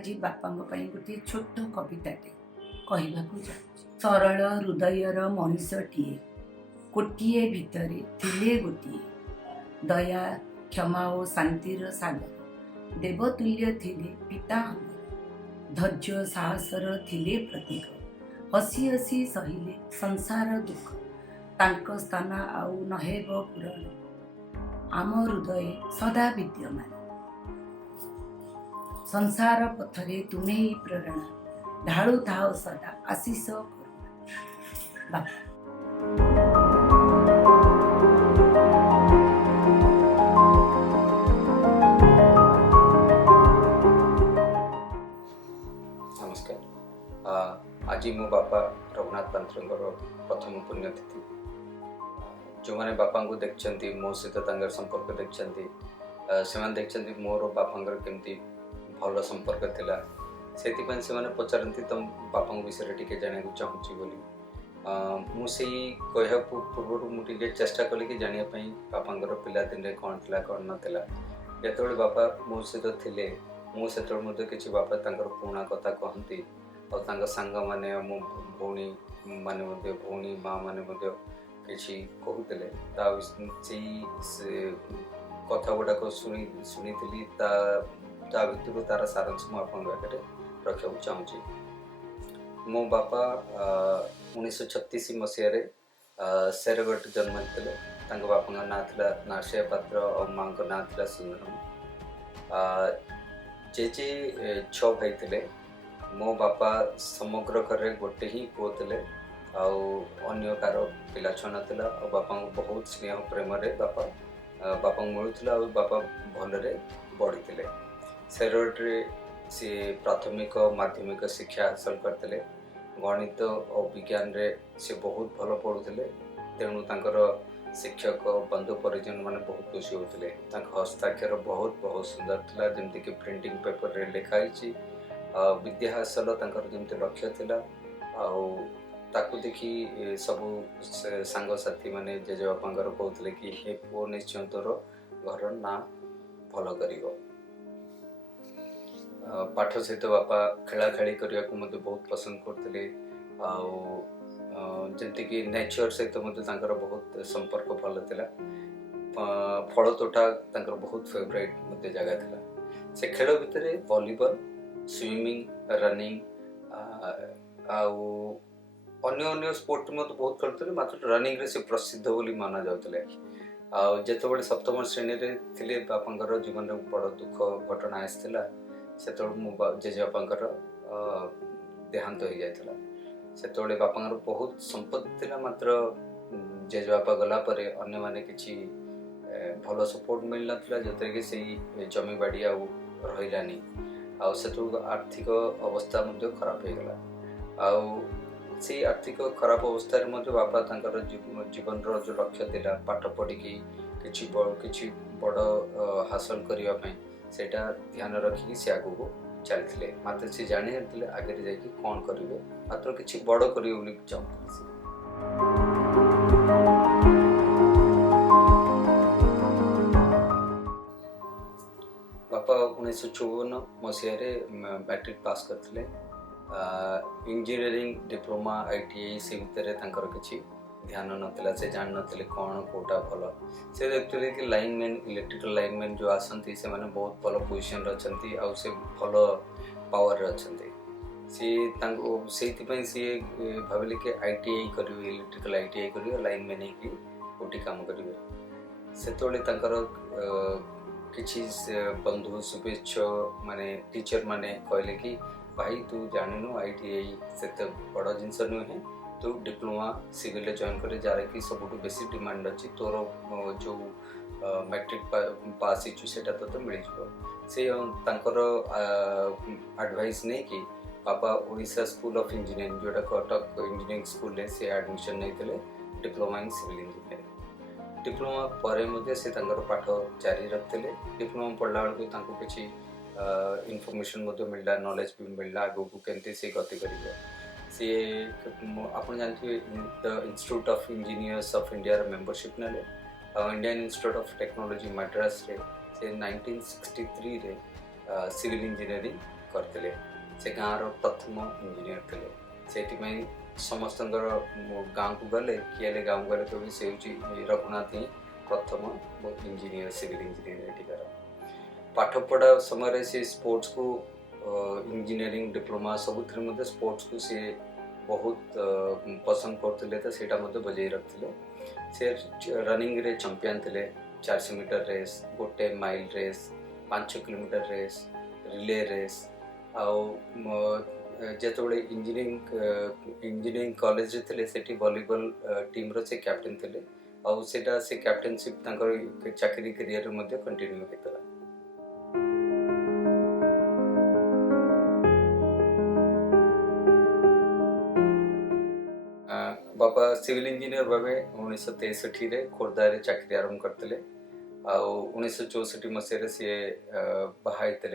आज बापा गोटे छोट कविताटे कहवाक चाहूँ। सरल हृदयर मनीषटीए कोटिए भितरे थिले गोटिए, दया क्षमा और शांतिर सागर, देवतुल्य थिले पिता हमर, धैर्य साहसर थिले प्रतीक, हसी हसी सहिले संसार दुख, तांक स्थान आउ नहेब पूरण, आम हृदय सदा विद्यमान, संसार पथरे तुमे ही प्रेरणा, ढाळू थाओ सदा आशीष करुणा। बापा नमस्कार। आज मो बापा रघुनाथ पांतर प्रथम पुण्यतिथि। जो मैंने बापा को देखते मो सहित संपर्क देखते से देखते मोर बापा केमती भल संपर्क थिला, से पचारती तुम बापा विषय टी जाना चाहूँगी बोली मुझे कह पूर्व मुझे चेष्टा कली कि जानापी बापा पिलादिन में कौन थी कौन नाला। जो बापा मो सहित थे मुझे किसी बापा पुराणा कथा कहती और सांग मैंने मो भौणी माने भौणी माँ मैंने किसी कहते कथा गुड़ाक शुणी भर तार सारांश मुझे रखा चाहूँगी। मो बापा 1936 मसीह शेरगढ़ जन्म होते। बापा ना था नारसिया पात्र और माँ का ना था सुंदरम। जेजे 6 भाई थे। मो बापा समग्र घर गोटे ही पुओ थे अन्य कार पिला छुआ नाला। बापा को बहुत स्नेह प्रेम बापा मिलूला और बापा भलरे बढ़ी थे। शेरगढ़ सी प्राथमिक माध्यमिक शिक्षा हासिल करते। गणित और विज्ञान रे से बहुत भल पढ़ुले। तेणु तांकर शिक्षक बंधु परिजन माने बहुत खुशी होते। हस्ताक्षर बहुत बहुत सुंदर था, जमती कि प्रिंटिंग पेपर रे लिखाई। विद्या हासिल जमती लक्ष्य थिला। ताकू देखी सबू सांगसाथी माने जेजे बापा कहते कि हे पुओ निश्चय तोर घर ना भल कर। पाठ सहित बापा खेला खेली करने को बहुत पसंद करते। जमती कि नेचर सहित बहुत संपर्क भल था। फल तोटा बहुत फेवरेट जगह था। से खेल भितर वॉलीबॉल, स्विमिंग, रनिंग अन्य स्पोर्ट बहुत खेलते। मात्र रनिंग रे से प्रसिद्ध बोली माना जाते। जिते सप्तम श्रेणी रे थिले बापा जीवन में बड़ दुख घटना आसाला। से मो जेजेबापा देहांत हो जाता। से बापा बहुत संपत्ति था। मात्र जेजेबापा गलापर अन्य माने किसी भल सपोर्ट मिल नाला, जो कि से जमी बाड़ी आनी से आर्थिक अवस्था खराब हो गला। से आर्थिक खराब अवस्था बापा जीवन जो लक्ष्य था पाठ पढ़ी किसी बड़ हासिल करने सेटा ध्यान रखिकी से आग को चलते। मात्र से जानी आगे जाकि कौन करेंगे, मात्र किसी बड़ करेंगे चाहते। बापा 1954 मसीह मैट्रिक पास करते। इंजीनियरिंग डिप्लोमा ITI से भितर किसी ध्यान नाला। से जान नी कौन कोटा भल। से देखते कि लाइनमैन इलेक्ट्रिकल लाइनमैन जो आसती से मैंने बहुत भल पोजिशन अच्छा और से भल पावर अच्छा। सी भाविले कि ITI करेंगे, इलेक्ट्रिकल ITI करेंगे, लाइनमैन होटी काम करेंगे। से किसी बंधु शुभेच्छा माने टीचर माने कहले कि भाई तू जानू ITI से बड़ जिनस नुहे, तू डिप्लोमा सिविल जॉइन करे जार कि सब बेसी डिमांड अच्छी तोर जो मैट्रिक पास होटा तो मिल से एडवाइस नहीं कि बापा ओडिशा स्कूल ऑफ इंजीनियरिंग जोटा कटक इंजीनियरिंग स्कूल से एडमिशन नहीं diploma in civil engineering. Diploma पर से पाठ जारी रखते। डिप्लोमा पढ़ला बेलू किसी इनफॉरमेशन मिलला, नॉलेज भी मिलला आगू को केमती से गति करेंगे। सी आप जानते the institute of engineers of India membership ना Indian institute of technology Madras रे से 1963 रे सिविल इंजीनियरिंग करते से गाँव प्रथम इंजीनियर थे से समस्त गाँव को गले किए गाँव गले कभी से रघुनाथ ही प्रथम इंजीनियर सिविल इंजीनियर एटिकार पाठ पढ़ा समय से स्पोर्ट्स को इंजीनियरिंग डिप्लोमा सबुथ स्पोर्ट्स को सी बहुत पसंद करते तो सेटा बजाई रखते से रनिंग रे चैंपियन थे 400 मीटर रेस गोटे mile race 5 kilometre race relay race आते इंजीनियरिंग कॉलेज थे से वॉलीबॉल टीम रो से कैप्टेन थे आउटा से कैप्टेनशिप चाकरी करियर कंटिन्यू होता बापा सिविल इंजीनियर भावे 1963 खोर्धा चाकरी आरंभ करते 1964 मसीह सी बाहर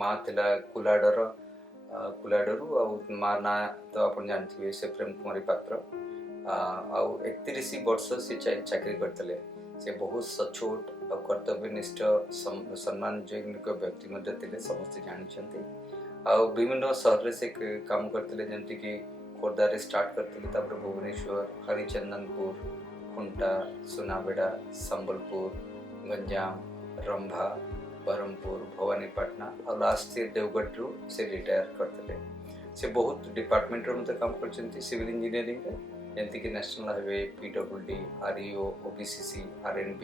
माँ थिला कुलाडरू माँ ना तो आप जानते से प्रेम कुमारी पात्र 31 वर्ष से चाकरी करते से बहुत सचोट और कर्तव्यनिष्ठ सम्मानजनक व्यक्ति थे समस्ते जानते विभिन्न सहर से काम करते जमती कि खोर्धा स्टार्ट करते भुवनेश्वर हरिचंदनपुर खुंटा सुनाबेड़ा संबलपुर गंजाम रंभा बरहमपुर भवानीपाटना और लास्ट से देवगढ़ रू से रिटायर करते से बहुत डिपार्टमेंट काम कर सिविल इंजीनियरिंग जमती कि national highway PWD REO OPCC RNB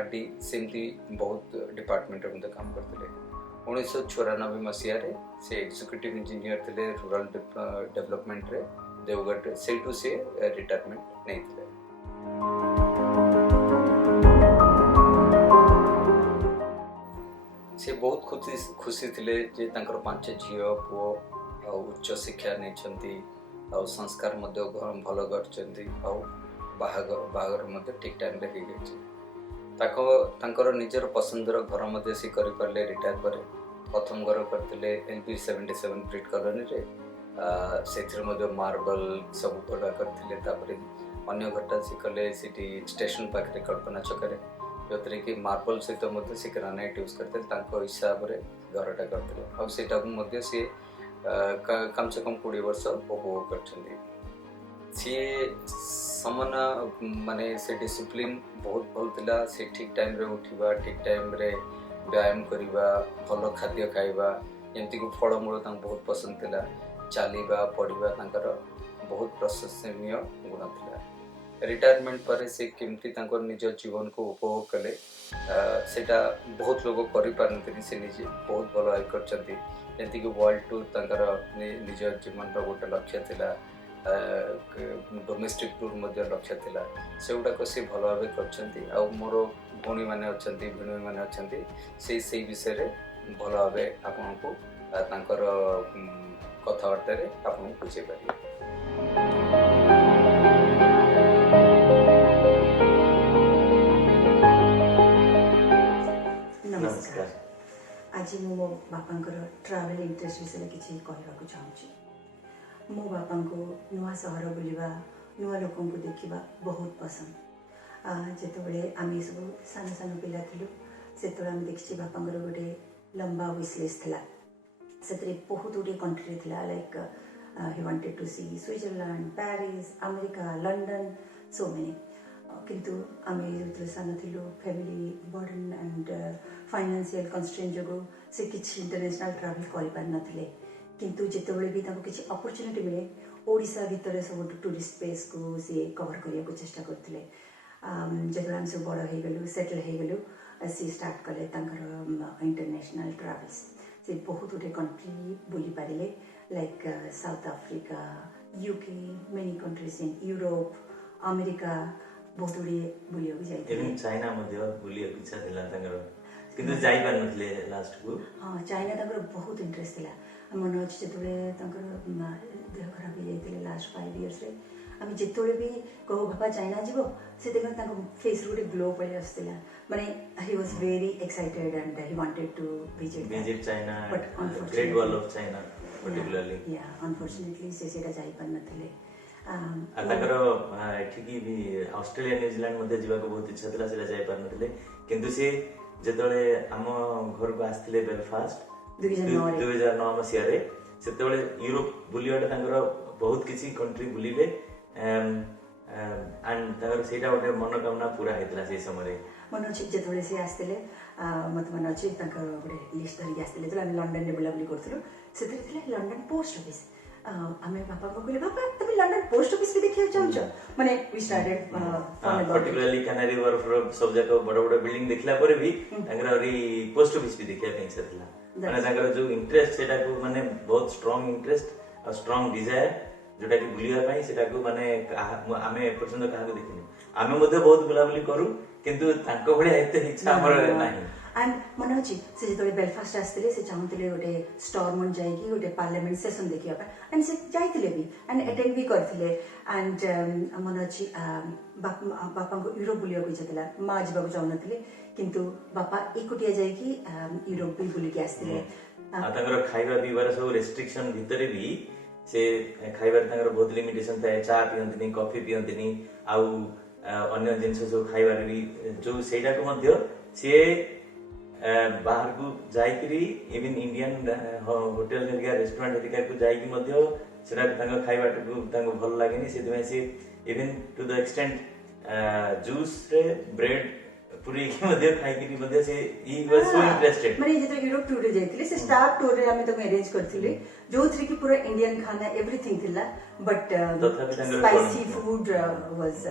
RD सेमती बहुत डिपार्टमेंट काम करते 1994 मसीह से एग्जीक्यूटिव इंजीनियर थे रूरल डेवलपमेंट रे देवगढ़ से रिटायरमेंट नहीं थे से बहुत खुशी थे जे 5 झील पुओ उच्च शिक्षा नहीं संस्कार भल कर ठीक टाइम हो निजर पसंदर घर से करें रिटायर पर प्रथम घर करते LB 77 ब्रिट कॉलोनी से मार्बल सब गड़ा करते अन्य घरटा सी कले स्टेशन पाखे कल्पना छकरे जो कि मार्बल सहित सी ग्रानाइट यूज करते हिसाब से घरटा करते सी कम से कम 20 वर्ष उपभोग कर सी समान माने से डिसिप्लिन बहुत भल थिला से ठीक टाइम रे उठिबा ठीक टाइम रे व्यायाम करिबा भल खाद्य खाइबा एमती को फलमूल बहुत पसंद थिला चलिबा पढ़िबा तांकर बहुत प्रशंसनीय गुण थिला रिटायरमेंट पर से केमती तांकर निज जीवन को उपभोग कले सेटा बहुत लोग करि पारनथि से निजे बहुत भल आय करचंती एमती को वर्ल्ड टूर तांकर निज जीवन रो गोटे लक्ष्य थिला डोमेस्टिक टूर लक्ष्य थिला से गुड़ाक सी भल भाव कर मोर भौणी मैंने अच्छा भिणी मैंने अच्छा से विषय में भल भाव आपण को कथबार्ता आपको बुझे पारे नमस्कार आज मो बापा ट्रावेल इंटरेस्ट विषय किसी कहवाक चाहूँगी मो बापा को नुआ सहर बुलवा नुआ लोक देखा बहुत पसंद जिते आम सब सान सान पिला थिलु से देखी बापा गोटे लंबा विश लिस्ट था से बहुत गुटे कंट्री थिला like he wanted to see Switzerland Paris America London so many किंतु आम जो सान थिलु family burden and financial constraint जो से किसी इंटरनेशनल ट्रैवल कर पार नथिले किंतु जितेबाला भी किसी अपॉर्चुनिटी मिले ओडिशा भितर सब टूरिस्ट प्लेस को सी कवर करने को चेष्टा करते जो आम सब बड़ हो गलु सेटल हो गलु सी स्टार्ट कले इंटरनेशनल ट्रैवल्स से बहुत गुटे कंट्री बुली पारे like south Africa UK many countries in Europe America बहुत गुड़े बुलिया जाइए चाइना बुलिया इच्छा किंतु जाई पार नथले लास्ट को हां चाइना बहुत इंटरेस्ट थिला मन अच्छे जो देह खराब हो जाते लास्ट 5 years रे आम जिते भी कहू बापा चाइना जीव से फेस गोटे ग्लो पड़े आसला माने he was very excited and he wanted to visit China but great wall of China particularly या अनफॉर्चुनेटली से सेटा जाई पार नथले एठिकी भी ऑस्ट्रेलिया न्यूजीलैंड मध्य जीवा को बहुत इच्छा था से जाई पार नथले किंतु से जेतले आम घर को आसथिले बेलफास्ट 2009 2009 ମସିହାରେ ସେତେବେଳେ ୟୁରୋପ ବୁଲିବାଟା ତାଙ୍କର ବହୁତ କିଛି କଣ୍ଟ୍ରି ବୁଲିଲେ ଆଣ୍ଡ ତାଙ୍କର ସେଇଟା ଗୋଟେ ମନୋକାମନା ପୁରା ହେଇଥିଲା ସେଇ ସମୟରେ। ମନେ ଅଛି ଯେତେବେଳେ ସେ ଆସିଥିଲେ ମୋତେ ମନେ ଅଛି ତାଙ୍କର ଗୋଟେ ଲିଷ୍ଟ ଧରିକି ଆସିଥିଲେ ଯେତେବେଳେ ଆମେ ଲଣ୍ଡନରେ ବୁଲାବୁଲି କରୁଥିଲୁ ସେଥିରେ ଥିଲା ଲଣ୍ଡନ ପୋଷ୍ଟ ଅଫିସ୍। ଆମେ ବାପାଙ୍କୁ କହିଲେ ବାପା ତମେ ଲଣ୍ଡନ ପୋଷ୍ଟ ଅଫିସ୍ ବି ଦେଖିବାକୁ ଚାହୁଁଛ ମାନେ वी स्टार्टेड पर्टिकुलरली कैनारी वर्फ सब जाक बड़ बड़ बिल्डिंग देखला ପରେ ବି ତାଙ୍କର ଆହୁରି ପୋଷ୍ଟ ଅଫିସ୍ ବି ଦେଖିବା ପାଇଁ ଇଚ୍ଛା ଥିଲା। ମାନେ ତାଙ୍କର ଯୋଉ ଇଣ୍ଟରେଷ୍ଟ ସେଟାକୁ ମାନେ ବହୁତ ଷ୍ଟ୍ରଙ୍ଗ ଇଣ୍ଟରେଷ୍ଟ ଆଉ ଷ୍ଟ୍ରଙ୍ଗ ଡିଜାयर ଯୋଉଟା କି ବୁଲିବା ପାଇଁ ସେଟାକୁ ମାନେ ଆମେ ଏପର୍ଯ୍ୟନ୍ତ କାହାକୁ ଦେଖିନୁ। ଆମେ ମଧ୍ୟ ବହୁତ ବୁଲାବୁଲି କରୁ କିନ୍ତୁ ତାଙ୍କ ଭଳିଆ ଏତେ ଇଚ୍ଛା ଆମର ନାହିଁ। ଆଣ୍ଡ ମନେ ଅଛି ସେ ଯେତେବେଳେ ବେଲଫାଷ୍ଟ ଆସିଥିଲେ ସେ ଚାହୁଁଥିଲେ ଗୋଟେ ଷ୍ଟର୍ମଣ୍ଡ ଯାଇକି ଗୋଟେ ପାର୍ଲାମେଣ୍ଟ ସେସନ ଦେଖିବା ପାଇଁ ଆଣ୍ଡ ସେ ଯାଇଥିଲେ ବି ଆଣ୍ଡ ଆଟେଣ୍ଡ ବି କରିଥିଲେ। ଆଣ୍ଡ ମନେ ଅଛି ବାପାଙ୍କୁ ୟୁରୋପ ବୁଲିବାକୁ ଇଚ୍ଛା ଥିଲା ମା ଯିବାକୁ ଚାହୁଁନଥିଲେ କିନ୍ତୁ ବାପା ଏକୁଟିଆ ଯାଇକି ୟୁରୋପ ବି ବୁଲିକି ଆସିଥିଲେ। ତାଙ୍କର ଖାଇବା ପିଇବାର ସବୁ ରେଷ୍ଟ୍ରିକ୍ସନ ଭିତରେ ବି ସେ ଖାଇବାରେ ତାଙ୍କର ବହୁତ ଲିମିଟେସନ ଥାଏ। ଚା ପିଅନ୍ତିନି, କଫି ପିଅନ୍ତିନି, ଆଉ ଅନ୍ୟ ଜିନିଷ ସବୁ ଖାଇବାରେ ବି ଯୋଉ ସେଇଟାକୁ ମଧ୍ୟ ସିଏ ବାହାରକୁ ଯାଇକିରି ଇଭିନ୍ ଇଣ୍ଡିଆନ୍ ହୋଟେଲ ହେରିକା ରେଷ୍ଟୁରାଣ୍ଟ ହେରିକାକୁ ଯାଇକି ମଧ୍ୟ ସେଟା ତାଙ୍କ ଖାଇବାଟାକୁ ତାଙ୍କୁ ଭଲ ଲାଗେନି। ସେଥିପାଇଁ ସେ ଇଭିନ୍ ଟୁ ଦ ଏକ୍ସଟେଣ୍ଟ ଜୁସରେ ବ୍ରେଡ୍ ପୁରେଇକି ମଧ୍ୟ ଖାଇକିରି ମଧ୍ୟ ସେ ହି ୱାଜ୍ ସୋ ଇଣ୍ଟରେଷ୍ଟେଡ୍। ମାନେ ଯେତେବେଳେ ୟୁରୋପ ଟୁରରେ ଯାଇଥିଲେ ସେ ଷ୍ଟାଫ ଟୁରରେ ଆମେ ତାକୁ ଆରେଞ୍ଜ କରିଥିଲେ ଯୋଉଥିରେ କି ପୁରା ଇଣ୍ଡିଆନ ଖାନା ଏଭ୍ରିଥିଙ୍ଗ ଥିଲା but spicy food was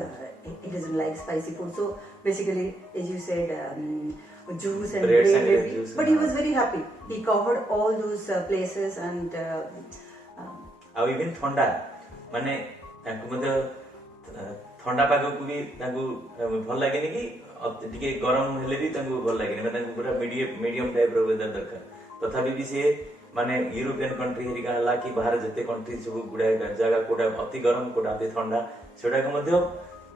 he doesn't like spicy food so basically as you said juice and bread but he was very happy he covered all those places and ଆଉ even ଥଣ୍ଡା ମାନେ ତାଙ୍କୁ ମଧ୍ୟ ଥଣ୍ଡା ପାଗକୁ ବି ତାଙ୍କୁ ଭଲ ଲାଗେନି କି ଟିକେ ଗରମ ହେଲେ ବି ତାଙ୍କୁ ଭଲ ଲାଗେନି ମାନେ ତାଙ୍କୁ ପୁରା ମିଡିୟମ ଟାଇପର ୱେଦର ଦରକାର। ତଥାପି ବି ସେ ମାନେ ୟୁରୋପିଆନ କଣ୍ଟ୍ରି ହେରିକା ହେଲା କି ବାହାରେ ଯେତେ କଣ୍ଟ୍ରି ସବୁ ଗୁଡାଏ ଜାଗା କୋଉଟା ଅତି ଗରମ କୋଉଟା ଅତି ଥଣ୍ଡା ସେଗୁଡାକ ମଧ୍ୟ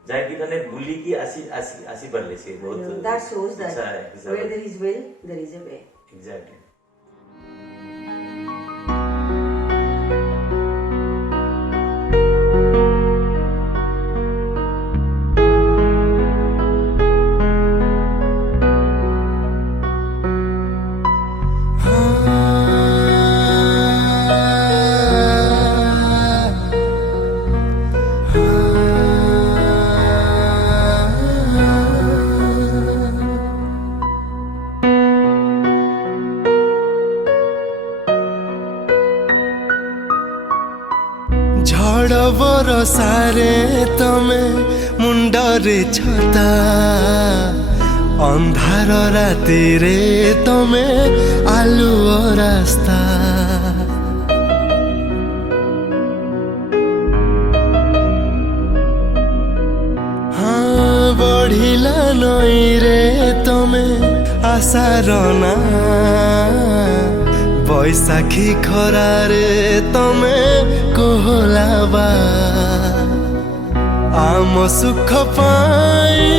ଯାଇକି ମାନେ ବୁଲିକି ଆସି ପାରିଲେ ସେ ବହୁତ that shows that where there is will there is a way exactly। ଝଡ଼ ବରସାରେ ତମେ ମୁଣ୍ଡରେ ଛତା ଅନ୍ଧାର ରାତିରେ ତମେ ଆଲୁଅ ରାସ୍ତା ହଁ ବଢିଲା ନଈରେ ତମେ ଆଶାର ନା ବୈଶାଖୀ ଖରାରେ ତମେ କୋହଲାବା ଆମ ସୁଖ ପାଇଁ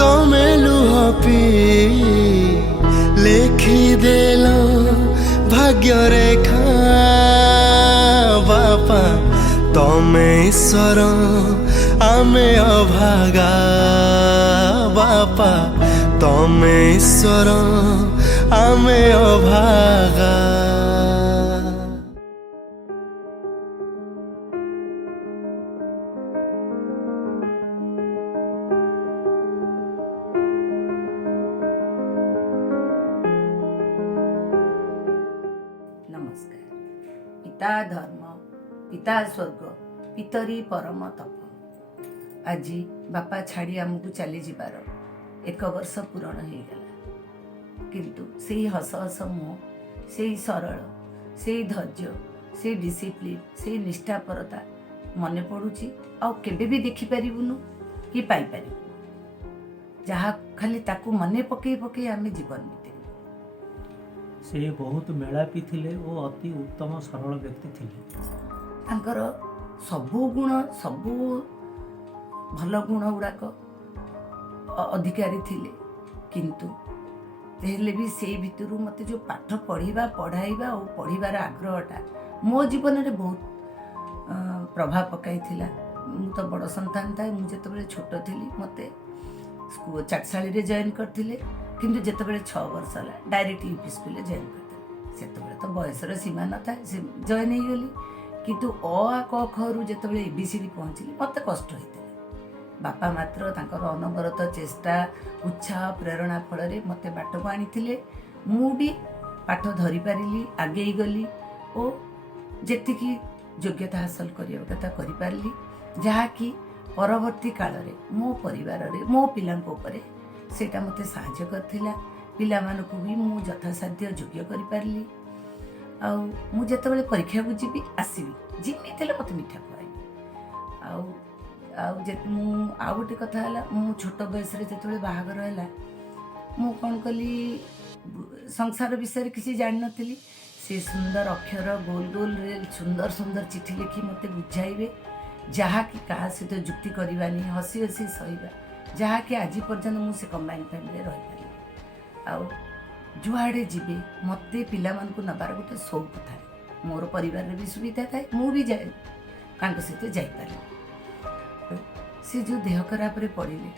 ତମେ ଲୁହ ପିଇ ଲେଖିଦେଲ ଭାଗ୍ୟରେଖା ବାପା ତମେ ଈଶ୍ୱର ଆମେ ଅଭାଗା ବାପା ତମେ ଈଶ୍ୱର ଆମେ ଅଭାଗା। ନମସ୍କାର। ପିତା ଧର୍ମ ପିତା ସ୍ୱର୍ଗ ପିତରି ପରମ ତପ। ଆଜି ବାପା ଛାଡ଼ି ଆମକୁ ଚାଲିଯିବାର 1 ବର୍ଷ ପୂରଣ ହେଇଗଲା କିନ୍ତୁ ସେଇ ହସ ହସ ମୁହଁ ସେଇ ସରଳ ସେଇ ଧୈର୍ଯ୍ୟ ସେଇ ଡିସିପ୍ଲିନ୍ ସେଇ ନିଷ୍ଠାପରତା ମନେ ପଡ଼ୁଛି ଆଉ କେବେ ବି ଦେଖିପାରିବୁନୁ କି ପାଇପାରିବୁନୁ ଯାହା ଖାଲି ତାକୁ ମନେ ପକେଇ ପକେଇ ଆମେ ଜୀବନ ବିତେଇବୁ। ସେ ବହୁତ ମେଳାପି ଥିଲେ ଓ ଅତି ଉତ୍ତମ ସରଳ ବ୍ୟକ୍ତି ଥିଲେ। ତାଙ୍କର ସବୁ ଗୁଣ ସବୁ ଭଲ ଗୁଣ ଗୁଡ଼ାକ ଅଧିକାରୀ ଥିଲେ କିନ୍ତୁ ହେଲେ ବି ସେଇ ଭିତରୁ ମୋତେ ଯେଉଁ ପାଠ ପଢ଼ିବା ପଢ଼ାଇବା ଆଉ ପଢ଼ିବାର ଆଗ୍ରହଟା ମୋ ଜୀବନରେ ବହୁତ ପ୍ରଭାବ ପକାଇଥିଲା। ମୁଁ ତ ବଡ଼ ସନ୍ତାନ ଥାଏ ମୁଁ ଯେତେବେଳେ ଛୋଟ ଥିଲି ମୋତେ ଚାଟଶାଳୀରେ ଜଏନ୍ କରିଥିଲେ କିନ୍ତୁ ଯେତେବେଳେ 6 ବର୍ଷ ହେଲା ଡାଇରେକ୍ଟ ୟୁପି ସ୍କୁଲରେ ଜଏନ୍ କରିଥିଲେ ସେତେବେଳେ ତ ବୟସର ସୀମା ନଥାଏ, ସେ ଜଏନ୍ ହେଇଗଲି। କିନ୍ତୁ ଅ ଆ କ ଖ ରୁ ଯେତେବେଳେ ABCD ପହଞ୍ଚିଲି ମୋତେ କଷ୍ଟ ହେଇଥିଲା। ବାପା ମାତ୍ର ତାଙ୍କର ଅନବରତ ଚେଷ୍ଟା, ଉତ୍ସାହ, ପ୍ରେରଣା ଫଳରେ ମୋତେ ବାଟକୁ ଆଣିଥିଲେ। ମୁଁ ବି ପାଠ ଧରିପାରିଲି, ଆଗେଇ ଗଲି ଓ ଯେତିକି ଯୋଗ୍ୟତା ହାସଲ କରିବା କଥା କରିପାରିଲି, ଯାହାକି ପରବର୍ତ୍ତୀ କାଳରେ ମୋ ପରିବାରରେ ମୋ ପିଲାଙ୍କ ଉପରେ ସେଇଟା ମୋତେ ସାହାଯ୍ୟ କରିଥିଲା। ପିଲାମାନଙ୍କୁ ବି ମୁଁ ଯଥାସାଧ୍ୟ ଯୋଗ୍ୟ କରିପାରିଲି। ଆଉ ମୁଁ ଯେତେବେଳେ ପରୀକ୍ଷାକୁ ଯିବି ଆସିବି, ଯେମିତି ହେଲେ ମୋତେ ମିଠା ଖୁଆଇବି। ଆଉ ମୁଁ ଆଉ ଗୋଟେ କଥା ହେଲା, ମୁଁ ଛୋଟ ବୟସରେ ଯେତେବେଳେ ବାହାଘର ହେଲା, ମୁଁ କ'ଣ କଲି, ସଂସାର ବିଷୟରେ କିଛି ଜାଣିନଥିଲି। ସେ ସୁନ୍ଦର ଅକ୍ଷର, ଗୋଲ ଗୋଲରେ ସୁନ୍ଦର ସୁନ୍ଦର ଚିଠି ଲେଖି ମୋତେ ବୁଝାଇବେ, ଯାହାକି କାହା ସହିତ ଯୁକ୍ତି କରିବାନି, ହସି ହସି ସହିବା, ଯାହାକି ଆଜି ପର୍ଯ୍ୟନ୍ତ ମୁଁ ସେ କମ୍ବାଇନ୍ ଫ୍ୟାମିଲିରେ ରହିପାରିବି। ଆଉ ଯୁଆଡ଼େ ଯିବେ ମୋତେ ପିଲାମାନଙ୍କୁ ନେବାର ଗୋଟେ ସଉକ ଥାଏ। ମୋର ପରିବାରରେ ବି ସୁବିଧା ଥାଏ, ମୁଁ ବି ଯାଏ ତାଙ୍କ ସହିତ ଯାଇପାରିବି। ସେ ଯେଉଁ ଦେହ ଖରାପରେ ପଡ଼ିଲେ,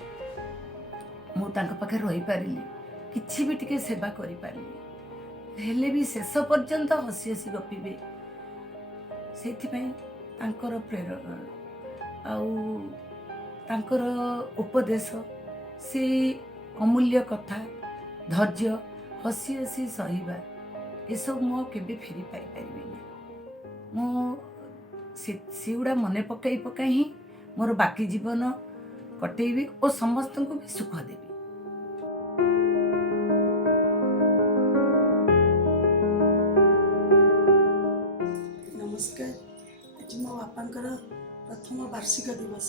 ମୁଁ ତାଙ୍କ ପାଖରେ ରହିପାରିଲି, କିଛି ବି ଟିକେ ସେବା କରିପାରିଲି। ହେଲେ ବି ଶେଷ ପର୍ଯ୍ୟନ୍ତ ହସି ହସି ଗପିବେ। ସେଇଥିପାଇଁ ତାଙ୍କର ପ୍ରେରଣା ଆଉ ତାଙ୍କର ଉପଦେଶ, ସେ ଅମୂଲ୍ୟ କଥା, ଧୈର୍ଯ୍ୟ, ହସି ହସି ସହିବା, ଏସବୁ ମୁଁ କେବେ ଫେରି ପାଇପାରିବିନି। ମୁଁ ସେଗୁଡ଼ା ମନେ ପକାଇ ପକାଇ ହିଁ ମୋର ବାକି ଜୀବନ କଟେଇବି ଓ ସମସ୍ତଙ୍କୁ ବି ସୁଖ ଦେବି। ନମସ୍କାର। ଆଜି ମୋ ବାପାଙ୍କର ପ୍ରଥମ ବାର୍ଷିକ ଦିବସ।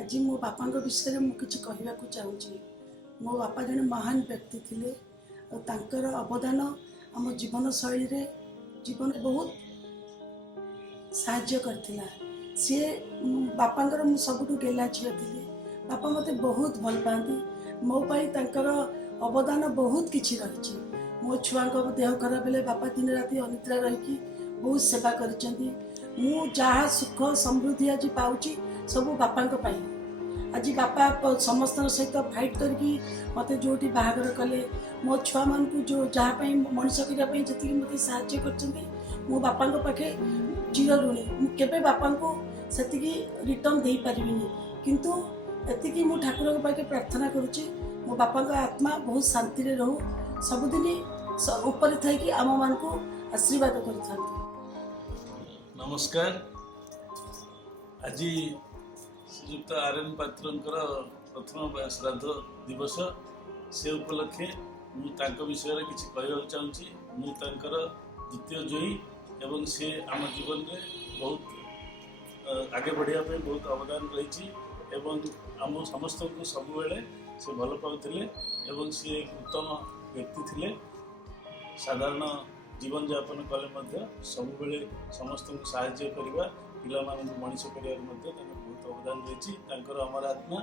ଆଜି ମୋ ବାପାଙ୍କ ବିଷୟରେ ମୁଁ କିଛି କହିବାକୁ ଚାହୁଁଛି। ମୋ ବାପା ଜଣେ ମହାନ ବ୍ୟକ୍ତି ଥିଲେ ଆଉ ତାଙ୍କର ଅବଦାନ ଆମ ଜୀବନଶୈଳୀରେ ବହୁତ ସାହାଯ୍ୟ କରିଥିଲା। ସିଏ ବାପାଙ୍କର ମୁଁ ସବୁଠୁ ଗେହ୍ଲା ଝିଅ ଥିଲି। ବାପା ମୋତେ ବହୁତ ଭଲ ପାଆନ୍ତି। ମୋ ପାଇଁ ତାଙ୍କର ଅବଦାନ ବହୁତ କିଛି ରହିଛି। ମୋ ଛୁଆଙ୍କ ଦେହ ଖରାପ ହେଲେ ବାପା ଦିନ ରାତି ଅନିଦ୍ରା ରହିକି ବହୁତ ସେବା କରିଛନ୍ତି। ମୁଁ ଯାହା ସୁଖ ସମୃଦ୍ଧି ଆଜି ପାଉଛି ସବୁ ବାପାଙ୍କ ପାଇଁ। ଆଜି ବାପା ସମସ୍ତଙ୍କ ସହିତ ଫାଇଟ୍ କରିକି ମୋତେ ଯେଉଁଠି ବାହାଘର କଲେ, ମୋ ଛୁଆମାନଙ୍କୁ ଯାହା ପାଇଁ ମଣିଷ କରିବା ପାଇଁ ଯେତିକି ମୋତେ ସାହାଯ୍ୟ କରିଛନ୍ତି, ମୁଁ ବାପାଙ୍କ ପାଖେ ଚିର ଋଣୀ। ମୁଁ କେବେ ବାପାଙ୍କୁ ସେତିକି ରିଟର୍ଣ୍ଣ ଦେଇପାରିବିନି। କିନ୍ତୁ ଏତିକି ମୁଁ ଠାକୁରଙ୍କ ପାଖେ ପ୍ରାର୍ଥନା କରୁଛି, ମୋ ବାପାଙ୍କ ଆତ୍ମା ବହୁତ ଶାନ୍ତିରେ ରହୁ, ସବୁଦିନ ଉପରେ ଥାଇକି ଆମମାନଙ୍କୁ ଆଶୀର୍ବାଦ କରିଥାନ୍ତି। ନମସ୍କାର। ଆଜି ଶ୍ରୀଯୁକ୍ତ ଆର୍.ଏନ୍. ପାତ୍ରଙ୍କର ପ୍ରଥମ ଶ୍ରାଦ୍ଧ ଦିବସ। ସେ ଉପଲକ୍ଷେ ମୁଁ ତାଙ୍କ ବିଷୟରେ କିଛି କହିବାକୁ ଚାହୁଁଛି। ମୁଁ ତାଙ୍କର ଦ୍ୱିତୀୟ ଜୋଇ ଏବଂ ସେ ଆମ ଜୀବନରେ ବହୁତ ଆଗେ ବଢ଼ିବା ପାଇଁ ବହୁତ ଅବଦାନ ରହିଛି ଏବଂ ଆମ ସମସ୍ତଙ୍କୁ ସବୁବେଳେ ସେ ଭଲ ପାଉଥିଲେ ଏବଂ ସିଏ ଉତ୍ତମ ବ୍ୟକ୍ତି ଥିଲେ। ସାଧାରଣ ଜୀବନଯାପନ କଲେ ମଧ୍ୟ ସବୁବେଳେ ସମସ୍ତଙ୍କୁ ସାହାଯ୍ୟ କରିବା, ପିଲାମାନଙ୍କୁ ମଣିଷ କରିବାରେ ମଧ୍ୟ ତାଙ୍କର ବହୁତ ଅବଦାନ ରହିଛି। ତାଙ୍କର ଅମର ଆତ୍ମା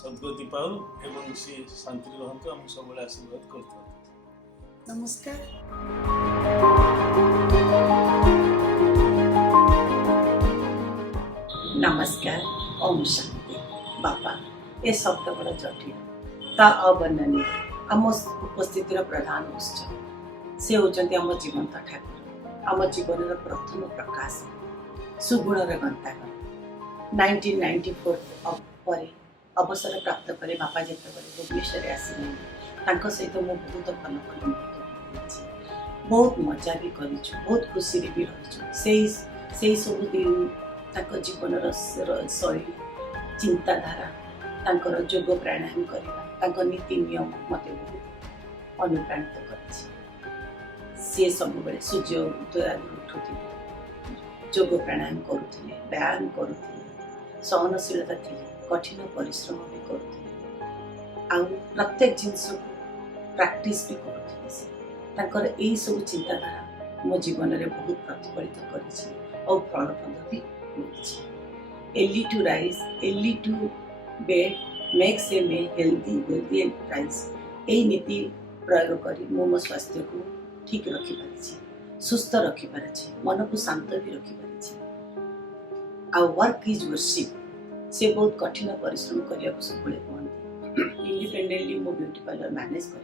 ସଦ୍ଗତି ପାଉ ଏବଂ ସିଏ ଶାନ୍ତିରେ ରହନ୍ତୁ, ଆମକୁ ସବୁବେଳେ ଆଶୀର୍ବାଦ କରିଥାନ୍ତୁ। ନମସ୍କାର। नमस्कार। ओम शांति। बापा ए शब्द बड़ा जटिल ता अवर्णनीय। आम उपस्थितिर प्रधान उत्सव से होचंती आम जीवंत ठाकुर, आम जीवन प्रथम प्रकाश, सुगुणर गंतागर। 1994 पर अवसर प्राप्त करे बापा जितेबाला भुवनेश्वर आसिले, सहित मुझे बहुत भल भल मुहूर्त बहुत मजा भी कर, बहुत खुशी भी रही। सब दिन जीवन शैली, चिंताधारा, योग प्राणायाम करवा, नीति नियम मत बहुत अनुप्राणित कर। सब बेले सूर्य उदय उठुले, योग प्राणायाम करुले, व्यायाम करुले, सहनशीलता थी, कठिन परिश्रम भी करुले, प्रत्येक जिनस प्रैक्टिस भी करुले। सब चिंताधारा मो जीवन में बहुत प्रतिफलित कर फलप्रद भी early to rise, early to bed makes a man healthy, wealthy and wise। यही नीति प्रयोग करी मो स्वास्थ्य को ठीक रखी पारी, सुस्थ रखी पारी, मन को शांत भी रखी पारी। Work is worship. से बहुत कठिन परिश्रम करने को सब कहते। इंडिपेंडेंटली मो ब्यूटी पार्लर मैनेज कर।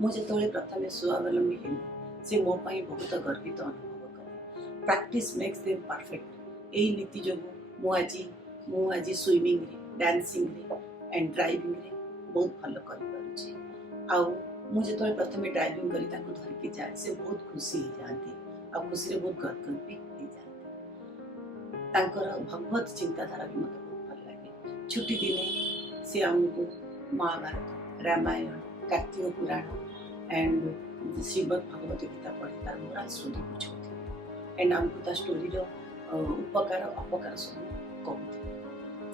मुझे प्रथम स्वावलम्बी हेली से मो पाई बहुत गर्वित अनुभव करे। Practice makes them perfect. यही नीति जो मु आज स्विमिंग रे, डांसिंग रे एंड ड्राइविंग रे बहुत भल कर पारुछि। आउ मु जेतबे प्रथमे ड्राइविंग करी ताको धरिके जाए से बहुत खुशी हो जाती आ खुशी रे बहुत गर्व भी हो जाती। तांकर भगवत चिंताधारा भी मते बहुत भल लागे। छुट्टी दिने से हमको महाभारत, रामायण, कार्तिक पुराण एंड श्रीमद भगवत गीता पढ़ी तार मोरल स्टोरी बुझौथि एंड हमको ता स्टोरी रो उपकार अपकार सब कहूथि।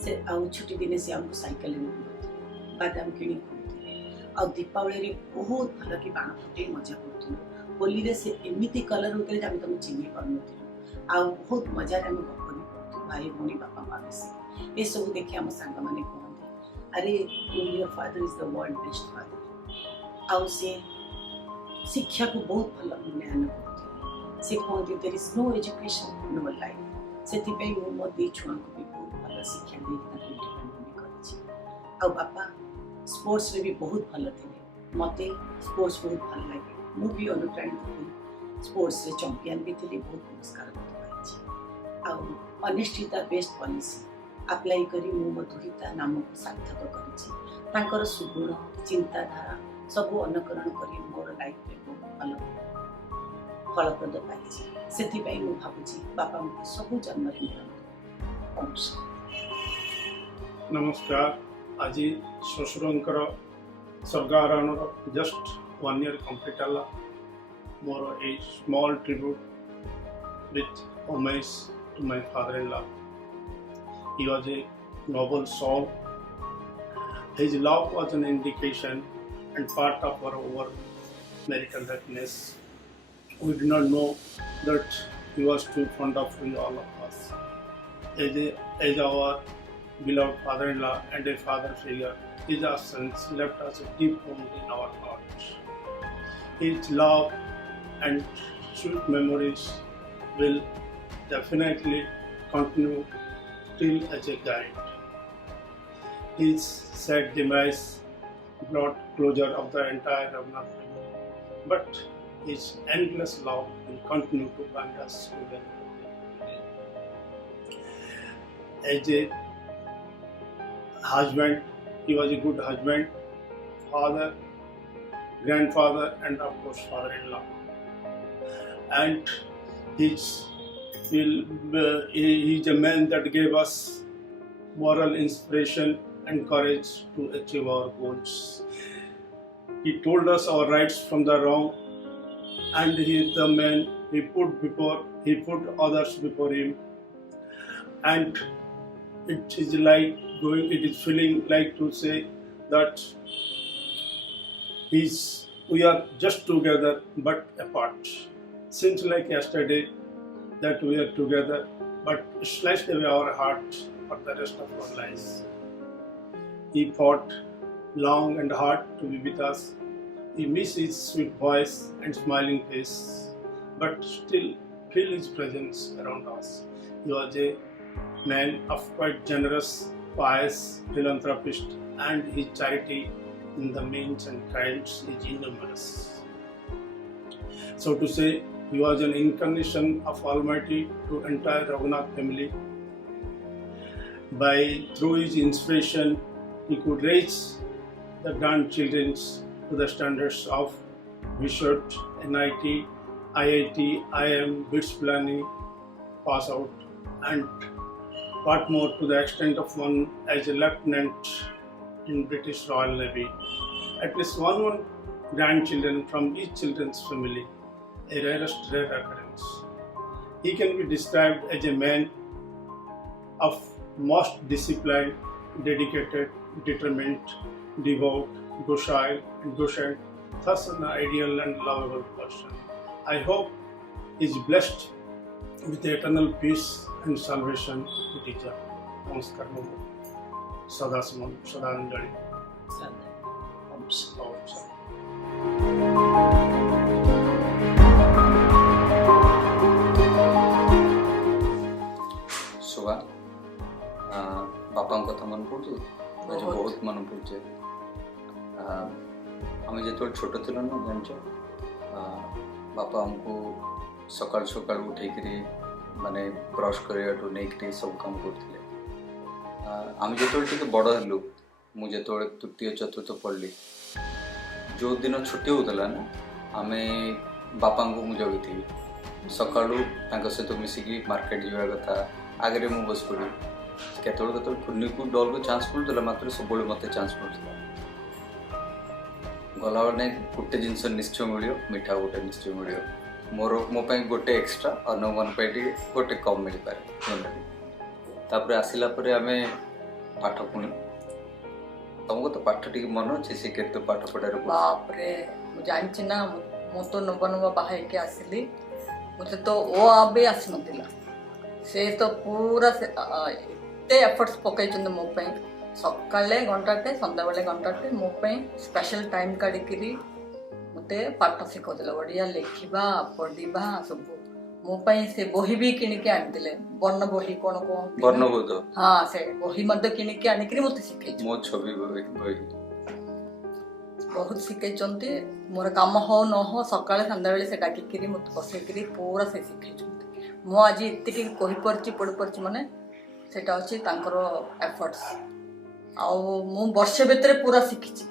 से आउ छुट्टी दिने से हमको साइकिल में बुझौथि, बादाम किणी खुलथि आ दीपावली रे बहुत भल कि बाण फुटे मजा करथि। होली रे से एमिति कलर होते जे हम तुम चिन्ह पारनथि आ बहुत मजा रे हम गप भी करथि भाई भौणी बापा माँ मिसी। ए सब देखि हम सांग माने कहते अरे your father is the world best father. आउ से शिक्षा को बहुत भल मूल्यांकन करथि। से कहते there is no education no life. सेति पे मो दी छुआ को भी बहुत भल शिक्षा दे ताको इंडिपेंडेंट भी करछि। आ बापा स्पोर्ट्स रे भी बहुत भल थिले। मते स्पोर्ट्स बहुत भल लागे। मु भी अनुप्राणित हुई स्पोर्ट्स रे चैंपियन भी थिले, बहुत पुरस्कार पाइछि। आ honesty is the best policy apply करी मु मधुरिता नाम को सार्थक करिछि। तांकर सुगुण चिंताधारा सब अनुकरण करी मोर लाइफ रे बहुत भल फलप्रद पाइछि। सेति पई मु भाबुछि बापा मते सब जन्म रे मिलत। नमस्कार। आज शशुरंकर स्वर्गारोहण जस्ट 1 year कंप्लीट हला। मोर a small tribute with homage to my father-in-law. He was a noble soul. His love was an indication and part of our over marital happiness. We did not know that he was too fond of all of us. As our beloved father-in-law and a father figure, his absence left us a deep wound in our hearts. His love and sweet memories will definitely continue till as a guide. His sad demise brought closure of the entire Raghunath family, but his endless love will continue to bind us together. As a husband, he was a good husband, father, grandfather, and of course father-in-law. And he's a man that gave us moral inspiration and courage to achieve our goals. He told us our rights from the wrong, and he is the man he put others before him. And it is feeling like to say that we are just together but apart. Seems like yesterday that we are together, but slashed away our heart for the rest of our lives. He fought long and hard to be with us. He missed his sweet voice and smiling face, but still feel his presence around us. He was a man of quite generous, pious philanthropist, and his charity in the means and kinds is innumerous. So to say, he was an incarnation of Almighty to entire Raghunath family. Through his inspiration, he could raise the grandchildren to the standards of Vishut, NIT, IIT, IM, BITS planning, pass out, and what more to the extent of one as a lieutenant in British Royal Navy. At least one grandchildren from each children's family, a rare occurrence. He can be described as a man of most disciplined, dedicated, determined, devout, docile, and docent, thus an ideal and lovable person. I hope he is blessed with eternal peace and salvation to teacher. Namaskar. Sadanjali. सुबह बापा कथा मन पड़े बहुत मन पड़े आम जो छोट थी ना जान बापा हमको सकाल सकाल उठेकरी माने ब्रश करवाटू नहीं सब काम करते आम जो बड़ हेलु मुझे तृतीय चतुर्थ पढ़ली जो दिन छुट्टी होता ना आम बापा को मुझे जगी सका सहित मिसिकी मार्केट जावा कथा आगे मुझे बस पड़ी केत खुनी को डल को चान्स मिलूला मात्र सब मत चान्स मिलूला गला बेले गोटे जिनस निश्चय मिल मिठा गोटे निश्चय मिल मोर मोपाई गोटे एक्स्ट्रा अन्न मन गोटे कम मिल पारे आसला आम पाठ पुणी तुमको तो पाठ टी मन अच्छे सी के पाठ पढ़ार बाप रे जानी ना मु तो नव नव बाहर के आसली मुझे तो ओ आ भी आसी ना से तो पूरा एते एफर्ट्स पकई मो सकाले घंटाटे संध्या बेले घंटाटे मो स्पेशल टाइम काढ़ी मते पाठ शिखौले ओडिया लिखा पढ़ा सब मो से बही भी किणिकी आनी वर्ण बही कौन कौन वर्णबोध हाँ से बही मत किणिकी आनिक मत शिखे मो छवि बही बहुत शिखै मोर काम हो न हो सकाଳେ संध्या बेले से डाकिकी मत बसैकरी पूरा से शिखै मु आज एति कही पारछि पढ़ी पारछि माने सेटा अछि तांकर एफर्ट्स आउ मु वर्षे भितर पूरा शिखिछि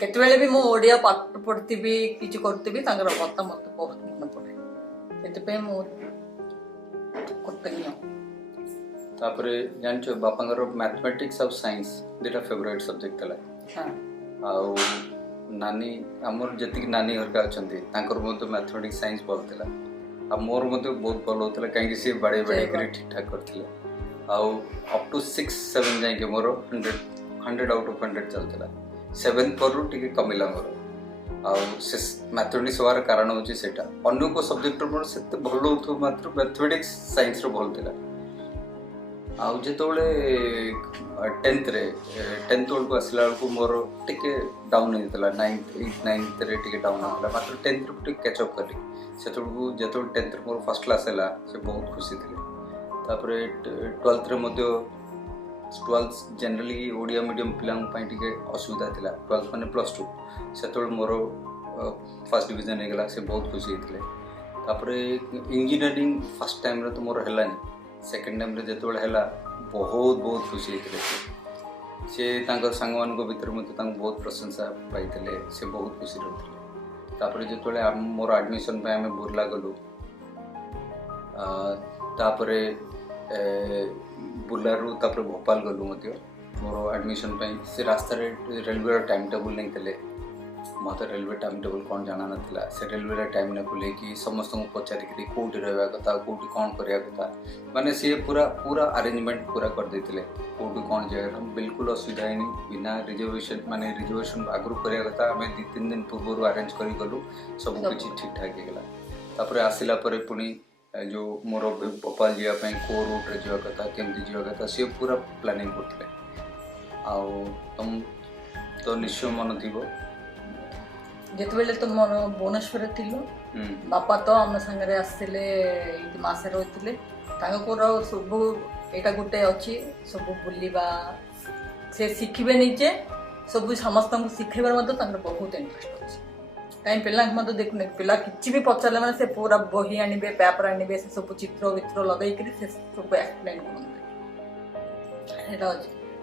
केते बेले भी मु ओडिया पाठ पढ़तिबी किछि करतिबी तांकर कथा मत बहुत मन पड़े सेते पे मु कृतज्ञ तापरे जानछो बापांगर मैथमेटिक्स और साइंस दुटा फेवरेट सब्जेक्ट थला हां आउ नानी आमर जति नानी हरका अछंती तांकर मते मैथमेटिक्स साइंस पढ़तला आ मोर मते बहुत भल होतला काहे से बड़े बड़े करे ठीक ठाक करथिले आउ अप टू 6-7 जाय के मोर 100 आउट ऑफ 100 चलतला 7 पर टिके कमिला मोर आउ से मैथमेटिक्स वार कारण होची सेटा अन्य को सब्जेक्ट पर सेते भल होतो मात्र मैथमेटिक्स साइंस रो भल थिला आउ जेतोले 10th रे 10th को असला को मोर टिके डाउन हेतला 9th रे टिके डाउन होला मात्र 10th रे टिके कैच अप करली सेतोल जेतोल 10th रे मोर फर्स्ट क्लास हैला से बहुत खुशी थिले तापरे 12th रे मध्य 12th जनरली ओडिया मीडियम पिलां पई टिके असुविधा थिला 12th माने +2 सेतोल मोर फर्स्ट डिवीजन हे गेला से बहुत खुशी थिले तापरे इंजीनियरिंग फर्स्ट टाइम रे तो मोर हैलानी सेकेंड टाइम जो है बहुत बहुत खुशी होते से सांग मान भर मत बहुत प्रशंसा पाई से बहुत खुशी रही जो मोर एडमिशन पे आम बुर्ला गलु बुर्लारू भोपाल गलु मोर एडमिशन से रास्ता रेलवे टाइम टेबल नहीं मत रेलवे टाइम टेबल कौन जाना नाला से रेलवे टाइम टेबल लेकिन समस्त को पचारिक कौटी रहा कथा कौटी कौन करवा कथा माने सी पूरा पूरा अरेंजमेंट पूरा कर देते कौटी कौन जगह बिल्कुल असुविधा ही बिना रिजर्वेशन माने रिजर्वेशन आगु करवा कथा आम 2-3 दिन पूर्व अरेंज कर गलु सब किसी ठीक ठाक होगा आसला पुणी जो मोर भोपाल जावाई को रूट रे जावा कथा केमती जावा कथा सी पूरा प्लानिंग करते तुम तो निश्चय मन थी जिते तो मोर भुवनेश्वर थिलु बापा तो आम सांगे आसते मसे रही सब यहाँ गोटे अच्छी सब बुलवा से शिखे निजे सब समस्त शिखेबार बहुत इंटरेस्ट अच्छे कहीं पिला देखुने पिला किसी भी पचारे मैंने से पूरा बही आनबे पेपर आनबे से सब चित्र वित्र लगे से सब एक्सप्लेन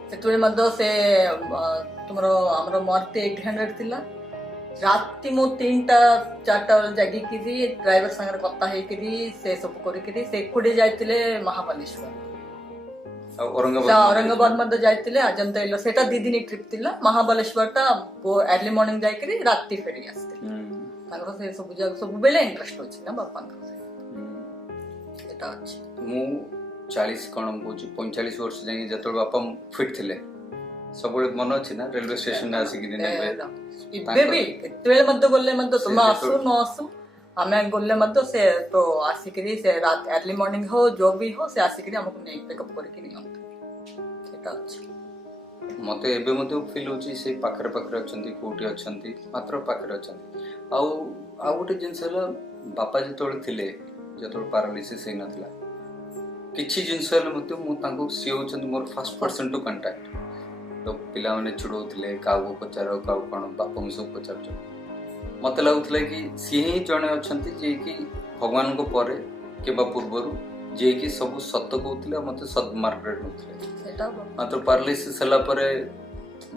करते से तुम आमर मारुति 800 थी राति मु 3-4 जगिकी ड्राइवर सागर कथा से सब करके जाते महाबलेश्वर औरंगाबाद जाते अजंता इलो से 2 दिन ट्रिप थी महाबलेश्वर अर्ली मॉर्निंग जाकि राति फेरी आसते सब जगह सब बेले इंटरेस्ट अच्छी ना बापा मु 40 कौन कह 45 वर्ष जाए जो बापा फिट थे सब मन अच्छी ना रेलवे स्टेशन आसिक गले तुम आसु न आसु आम गले से तो आसिक रात अर्ली मॉर्निंग हो जो भी हो से आसिक आमको नहीं पिकअप करके मत एवं फिल होची से पाखरे पाखरे अच्छी कौटी अच्छा मात्र पाखरे अच्छा आउ गोटे जिनस बापा जो जो पारालिसिस हो नाला किसी जिनस सी होती more first person to contact तो पिला माने छुड़ौले क्या पचार क्या कौन बापा सब पचार मत लगुला कि सी ही जड़े अच्छा जी कि भगवान को पर कि पूर्वर जी कि सब सत कहते मत सदमार्ग नौते मात्र पारालिसिस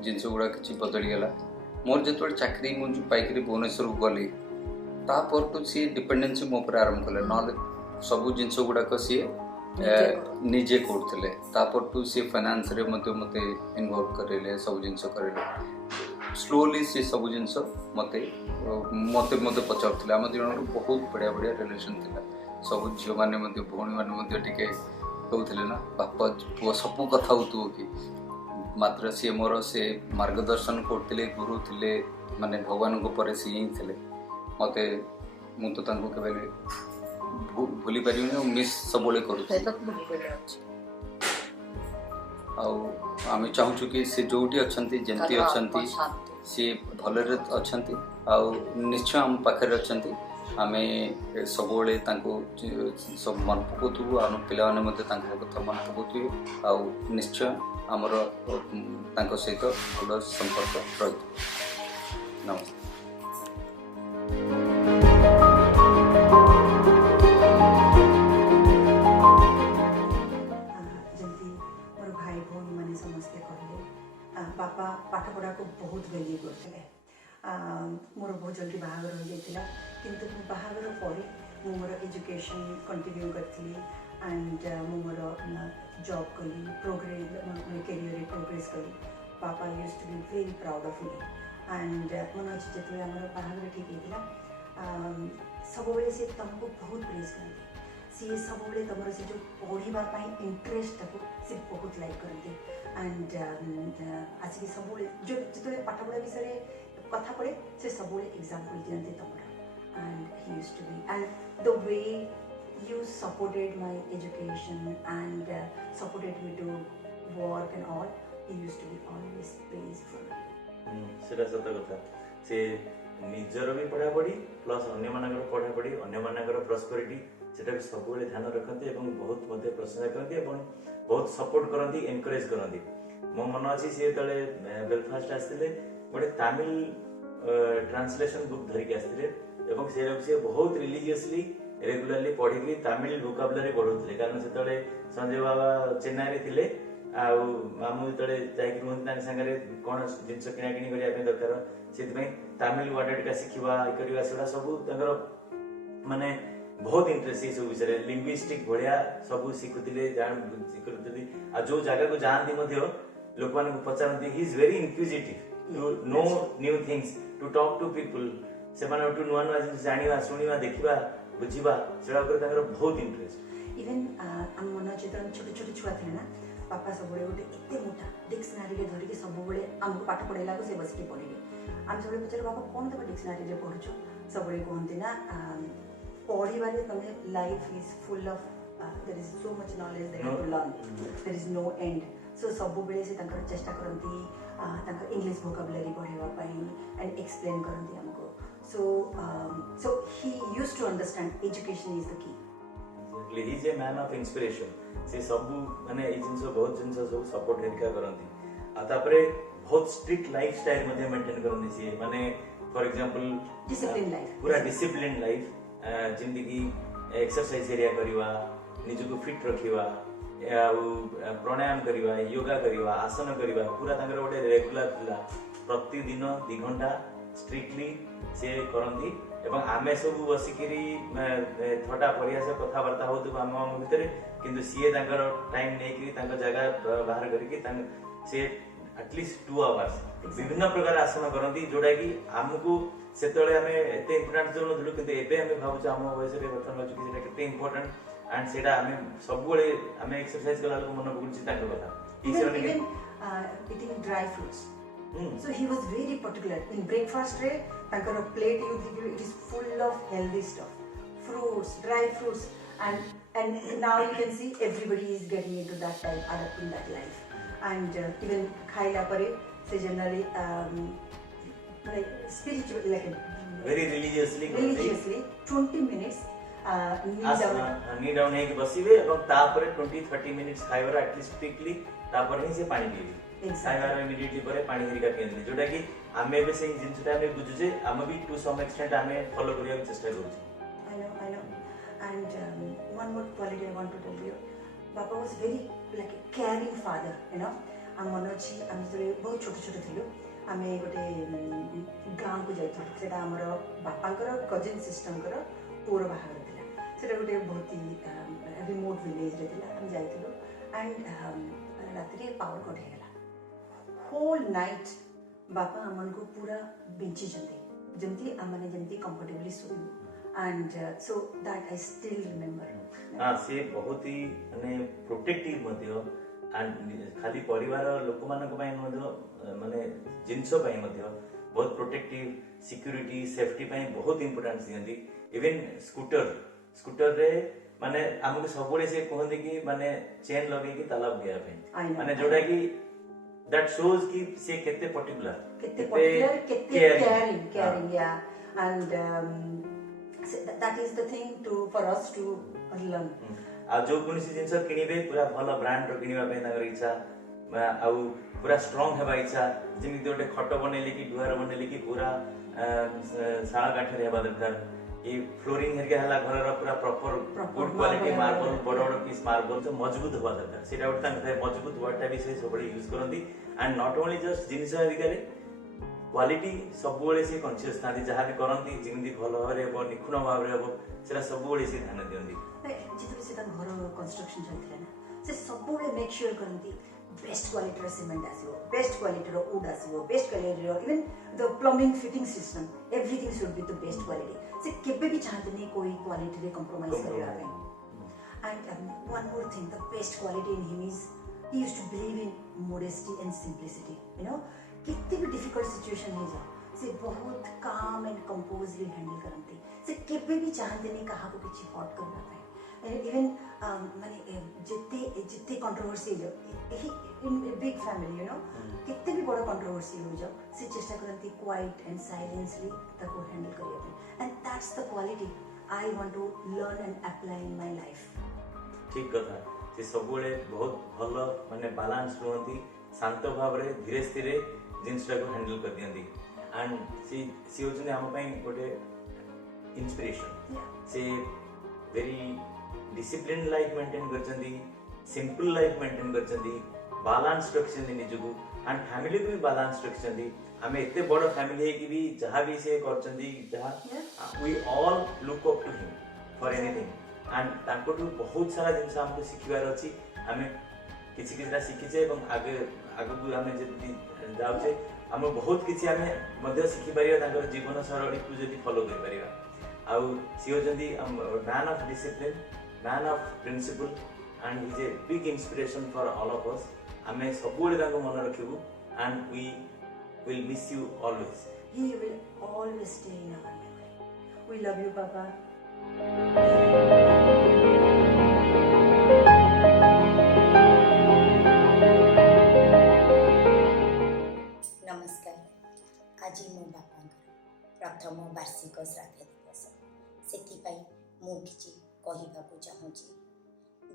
जिनस गुड़ा कि बदलीगला मोर जो चाकरी मुझे पाइक भुवनेश्वर गली तापर टू सी डिपेंडेंसी मो पर आरंभ कले ना सब जिनस गुड़ाक सी निजे करते तापर टू सी फाइनेंस रे मते इनवॉल्व करेले सब जिनस करेले स्लोली सी सब जिनस मते मते मते पचार आम दिन बहुत बढ़िया बढ़िया रिलेशन थिला सब झील मैंने भौणी मैंने टिके कहते ना बापा पुआ सब कथा हो कि मात्र सी मोर से मार्गदर्शन करते गुरु थे माने भगवान को पर सी ही थे मत मुझे केवे भूली पारि मिस सब आम चाहूँ कि सी जो अच्छा जमती अच्छा सी भलरे अच्छा निश्चय आम पाखे अच्छा आम सब सब मन पकाऊ आम पाने कथा मन पकाऊ आ निश्चय आमर सहित भल संपर्क रही। नमस्ते। बापा पाठ पढ़ा को बहुत वैल्यू करते मोर बहुत जल्दी बाहागर हो जाता किंतु बाहागर पर मोर एजुकेशन कंटिन्यू करी एंड मोर जॉब कली प्रोग्रेस कैरियर प्रोग्रेस कली पापा used to be very proud of me and मन अच्छे जो आम बाहागर ठीक होता सब से तुमको बहुत प्रेज करते सी सब तुम से जो पढ़ाई इंटरेस्ट से बहुत लाइक करते एंड आसिक सब जो जो पाठ पढ़ा विषय कथा पड़े से सब एग्जाम्पल दिखते तुम and he used to be and the way you supported my education and supported me to work and all he used to be always praised for me सेटा सत कथा से निजर भी पढ़ा पढ़ी प्लस अन्य मानकर पढ़ा पढ़ी अन्य मानकर प्रॉस्पेरिटी सेटा भी सब ध्यान रखते एवं बहुत मध्य प्रशंसा करते एवं बहुत सपोर्ट करती एनकरेज करती मो मन अच्छी सी तले बेलफास्ट आसते गोटे तमिल ट्रांसलेशन बुक धरिक आसते से बहुत रिलीजियसली रेगुलरली पढ़ी तमिल वोकाबुलरी पढ़ुते कारण से संजय बाबा चेन्नई थे आमु जो जाकि सागर कौन जिन किना कि दरकार से तमिल वर्ड का शिखा से सब माने बहुत इंटरेस्ट ये सब विषय लिंग्विस्टिक बढ़िया सब शिखुले आ जो जगह को जाती लोक मान पचारती he is very inquisitive to know new things to talk to people से नुआ नुआ जाना शुणा देखा बुझा से बहुत इंटरेस्ट इवेन आम मन अच्छे जो छोटे छोटे छुआ थे ना पापा सब गोटे एत मोटा डिक्शनारी धरिकी सब आमको पाठ पढ़ेला से बसिक पढ़े आम सब पचार बाबा कौन तुम डिक्शनारी पढ़ुच सब कहते ना पढ़े तुम life is full of there is so much knowledge that you learn there is no end so सब से चेष्टा करती इंग्लिश वोकाबुलरी पढ़ाई एंड एक्सप्लेन करती आमको so he used to understand education is the key. Exactly, he is a man of inspiration. से सब माने ए जिंस बहुत जिंस सब सपोर्ट हेरिका करंती आ तापरे बहुत स्ट्रिक्ट लाइफस्टाइल मध्ये मेंटेन करंती से माने फॉर एग्जांपल डिसिप्लिन लाइफ पूरा डिसिप्लिन लाइफ जिंदगी एक्सरसाइज एरिया करवा निज को फिट रखिवा प्राणायाम करवा योगा करवा आसन करवा पूरा तांकर गोटे रेगुलर थिला प्रतिदिन 2 घंटा स्ट्रिक्टली से करती एवं आमे सब बसिकी थटा परिहास कथबार्ता हो आम भितर किंतु सी टाइम नहीं जगह बाहर करके एटलिस्ट 2 आवर्स विभिन्न प्रकार आसन करती जोटा कि आमको से एत इम्पोर्टाट दौन कि एवं भावुँ आम वयस बर्तमान के इम्पोर्टाट एंड से सब एक्सरसाइज कला मन पकड़ कथा eating dry fruits. So he was very particular. In breakfast tray, tankar plate it is full of healthy stuff, fruits, dry fruits, and now you can see everybody is getting into that type, adapting that life. And even khaila pare, se generally like spiritual, like very religiously 20 minutes. knee down है कि बसिबे और तापर 20-30 minutes खाइबरा at least strictly तापर ही से पानी पीबे खाइबार immediately पर पानी हरिका पियंती जोटा कि आमे बे से जिनसटा आमे बुझुजे आमे भी टू सम एक्सटेंट आमे फॉलो करिया चेष्टा करूछी। I know. And one more quality I want to tell you. Papa was very like a caring father, you know. I'm मनोची आम जो बहुत छोट छोट थिलु आमे गोटे गाँव को जाइथु सेटा हमर बापांकर कजिन सिस्टम कर पूरा बाहर थिला सेटा गोटे बहुत ही रिमोट विलेज रे थिला हम जाइथिलु एंड रात्रि पावर कट हे गेला होल नाइट बापा हमन को पूरा बिंची जंते जंती हमने जंती कंफर्टेबली सोई and so that I still remember. हां से बहुत ही माने प्रोटेक्टिव मध्य एंड खाली परिवार लोक मानक पय मध्य माने जिंसो पय मध्य बहुत प्रोटेक्टिव सिक्योरिटी सेफ्टी पय बहुत इंपोर्टेंस दियंती। इवन स्कूटर रे माने हमको सबले से कहते कि माने चेन लगे कि ताला बुया पे माने जोटा कि दैट शोज कि से केते पर्टिकुलर केते caring yeah and that is the thing for us to learn। आ जो कोनसी जिंस किनिबे पूरा भलो ब्रांड रो किनिबा पे नगर इच्छा आ पूरा स्ट्रांग हेबा इच्छा जेमिति ओटे खट बनेले कि दुआर बनेले कि पूरा साळा काठ रे हेबा दरकार ये फ्लोरिंग हरके हला घर रो पूरा प्रॉपर गुड क्वालिटी मार्बल बड़ पीस मार्बल जो मजबूत होबा दरकार सेटा ओटे तांके मजबूत वर्डटा भी से सबले यूज करंती एंड नॉट ओनली जस्ट जिंस हरके क्वालिटी सबले से कॉन्शियस थांती जहा भी करंती जिमिति भलो भाबरे हेबो निखुण भाबरे हेबो सेटा सबले से ध्यान दियंती। जिते भी से घर कंस्ट्रक्शन चलते ना से सबले मेक श्योर करंती बेस्ट क्वालिटी रो सीमेंट आसीबो बेस्ट क्वालिटी रो वुड आसीबो बेस्ट क्वालिटी रो even the plumbing fitting system everything should be the best quality से केबे भी चाहते नहीं कोई क्वालिटी रे कंप्रोमाइज करबा पे and one more thing the best quality in him is he used to believe in modesty and simplicity you know कितनी भी डिफिकल्ट सिचुएशन हो जाए से बहुत काम एंड कंपोजली हैंडल करते से केबे भी चाहते नहीं कहा को किछि हॉट करबा पे इवन माने जिते कंट्रोवर्सी हो in big family you know कितने भी बड़ा कंट्रोवर्सी हो जाओ से चेष्टा करती क्वाइट एंड साइलेंसली ताको हैंडल करिया पे and that's the quality I want to learn and apply in my life. ठीक कथा से सबले बहुत भलो माने बैलेंस रहंती शांत भाव रे धीरे धीरे जिंसटा को हैंडल कर दियंती एंड सी होचने हम पई गोटे इंस्पिरेशन से वेरी डिसिप्लिन लाइफ मेंटेन करचंदी सिंपल लाइफ मेंटेन करचंदी बैलेंस रखचंदी निजको एंड फैमिली को भी बैलेंस रखचंदी हमें इतने बड़ फैमिली है कि भी जहां भी से करचंदी जहां we all look up to him for anything and तांको टू बहुत सारा जिंस हमको सिखिबार अछि हमें किछि किछरा सिखिछे एवं आगे को हमें जति जाउछे हम बहुत किछि हमें मध्य सिखि परिया तांकर जीवन शैली को जति फॉलो कर परिया आउ सी होचंदी man of discipline man of principle and is a big inspiration for all of us हमें सबुले तांको मन रखिबु and we will miss you always. He will always stay in our memory. We love you, Papa. नमस्कार आज मो बापा प्रथम वार्षिक श्राद्ध दिवस से मु किछि कहवाक चाहूँगी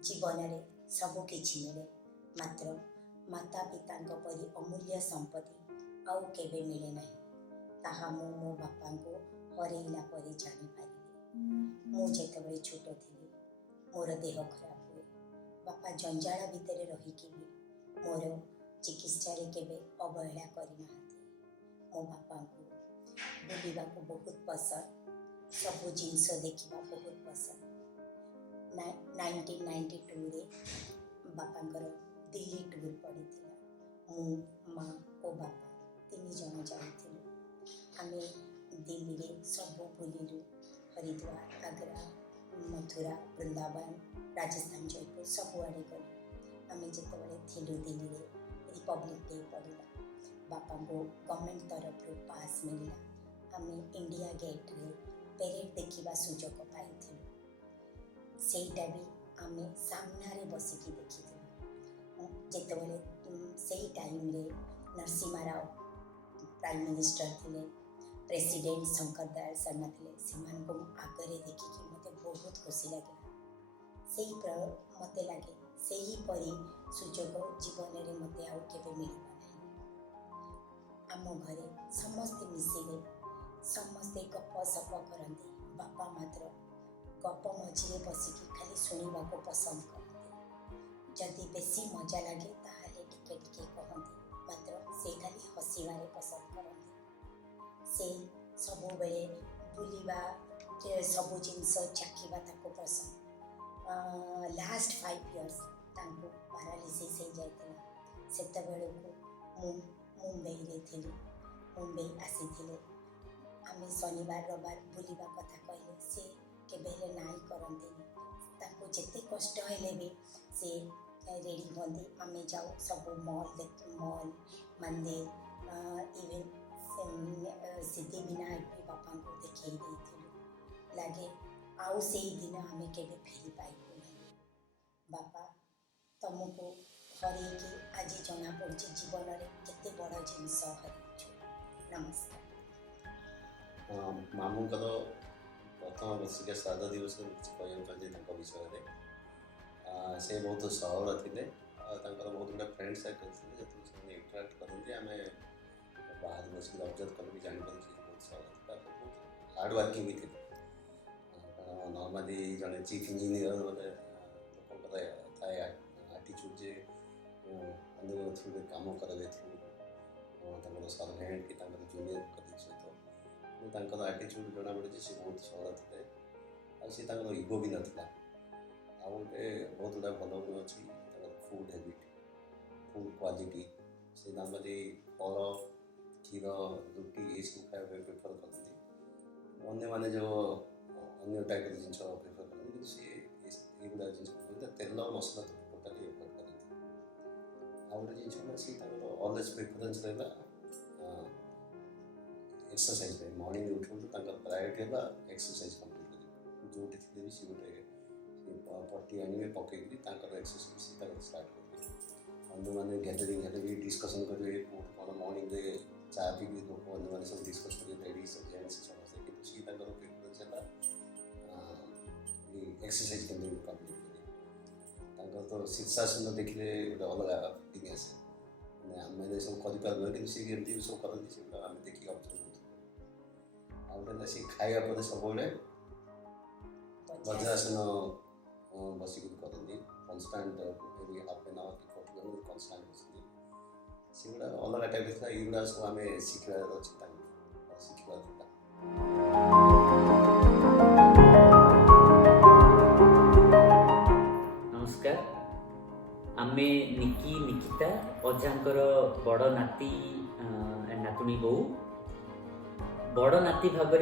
जीवन में सबु किछि मिले मात्र माता पिता परी अमूल्य संपत्ति आउ केबे मिले नहीं ताहा मु मो बापा को हरैला परी जानी पारि मु जेतबे छोट थी मोर देह खराब हुए बापा जंजाल भितर रहीकि भी मोर चिकित्सा रे केबे अवहेला करना मो बापा को बुलवा को बहुत पसंद सबु जिनस देखा बहुत पसंद 1992 रे बापांकर दिल्ली टूर पड़ी मु माँ और बापा 3 जन जाइथिलु आमे दिल्ली रे सब बुलिलु हरिद्वार आगरा मथुरा वृंदावन राजस्थान जयपुर सब आड़े गलु आमे जेतबेले थिलु दिल्ली रे रिपब्लिक डे पड़िला बापा को गवर्नमेंट तरफ रो पास मिलला आमे इंडिया गेट रे पेरेड देखिबा सुजोग पाइथिलु सेटा भी आमे सामना रे बसिकी देखिथिलु जेतबेले सेही टाइम रे नरसिम्हा राव प्राइम मिनिस्टर थिले प्रेसिडेंट शंकर दयाल शर्मा थिले सेमान को आगरे देखिकी मते बहुत खुशी लागला सेही मते लागे सेही परी सुजोग जीवन रे मते आउ केबे मिलिबा घरे समस्ते मिसिले समस्ते गप सप करते बापा मात्र गप मझे बसिकी खाली शुणा को पसंद करते जदि बेसी मजा लगे ताहले टिके टिके कहते मात्र से खाली हसबार पसंद करते से सब बेले बुलिबा सबू जिनस चाखिबा ताको पसंद लास्ट 5 years तांको पैरालिसिस हो जाइଥିଲା सेतबेळକୁ मुंबई थी मुंबई आसी आम शनिवार रविवार बुलिबा कथा कहले से केबे नाई करते जिते कष्ट हेले भी से रेडी हमें आम जाऊ सब मॉल मंदिर इवेन सिद्धिविनायक भी बापा को देखई लगे आउ से दिन आम के फेरी पाइबू बापा तुमको हरैकी आज जना पड़ी जीवन में केते बड़ जिनस हरैछु नमस्कार मामूंकर प्रथम वर्षिका श्राद्ध दिवस कहते विषय में से बहुत सरल थे बहुत गुड़ा फ्रेंड सर्कल थे जो इंटराक्ट करते आम बाहर बस ऑब्जर्व कल भी जापर बहुत सरल था बहुत हार्ड वर्किंग भी थे नॉर्मली जड़े चीफ इंजीनियर लोक थाए आटीट्यूड जे अन्य थ्रू कम कराए थ्रू सर्वेंट कि जूनियर कलीग सहित आटीट्यूड जना पड़े सी बहुत सरल थे सी इगो भी नाला गोटे बहुत गुड़ा भल गुण अच्छी फूड हैबिट फूड क्वालिटी से नॉर्मली फल क्षीर रुटी ये सब खाया प्रिफर करते अन्य मैंने जो अन्य टाइप जिन प्रिफर करते सी युवा जिन तेल मसला टोटाली एवॉइड करते आउ गोटे जिन सी अलवेज प्रिफरेन्स रहा एक्सरसाइज मॉर्निंग उठू प्रायोरिटी है एक्सरसाइज कंप्लीट कर जो थे भी सी गोटे पट्टी आने पकईकि एक्सरसाइज स्टार्ट करेंगे अन्य मैंने गैदरिंग हेल्ले भी डिस्कसन करेंगे कौट कौन मॉर्निंग चा पी लोक मैंने सब डिस्कस करेंगे लेडीज जेन्ट्स समस्ते कि सी प्रिफरेन्स है एक्सरसाइज केमती कंप्लीट करेंगे तो शीर्षासन देखिले गोटे अलग फिटिंग आसे मैंने सब कर कि सी केमती सब करती से आम देखिए ऑब्जर्व आउटे सी खाया पर सब वज्रासन बसिक करती कन्स्टाट मे हाफ एन आवर कि 40 मिनट कन्स्टाट बसती से गुड़ा अलग टाइप था युवा सब आम शिखार अच्छे शिखार नमस्कार आमे निकी निकिता अजांकर बड़ नाती नातुणी बो बड़ नाती भाव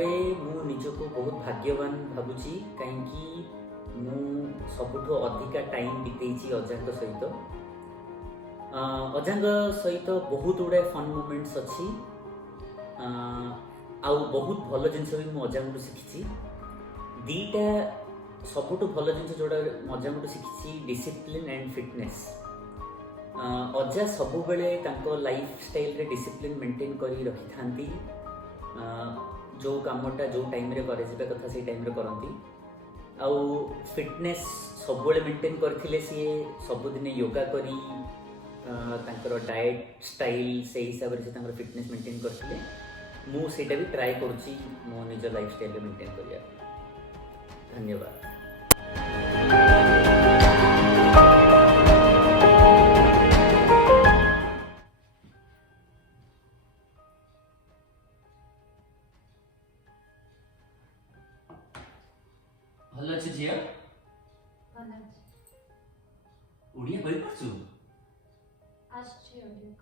मु निजको बहुत भाग्यवान भावुची कहीं मु सबुठो अधिका टाइम बितेची अजांक सहित अजांक सहित बहुत गुड़ाए फन मोमेंट्स अच्छी आउ बहुत भल जिनस भी मु अजांक शिखी दीटा सबुठो भल जिनस जोड़ा अजांक शिखी डिसिप्लिन एंड फिटनेस अजा सबु बेले तांको लाइफ स्टाइल रे डिसिप्लिन मेंटेन करी रखी थांती जो कामटा जो टाइम रे करे जिबा कथा से टाइम रे करंती आउ फिटनेस सब बेले मेंटेन करथिले सी सब दिन योगा करी तांकर डाइट स्टाइल से हिसाब से तांकर फिटनेस मेंटेन करथिले मु सेटा भी ट्राई करूची मो निज लाइफ स्टाइल रे मेंटेन करिया धन्यवाद भल अच्छे झिया ओडिया कहि परछु आश्चर्य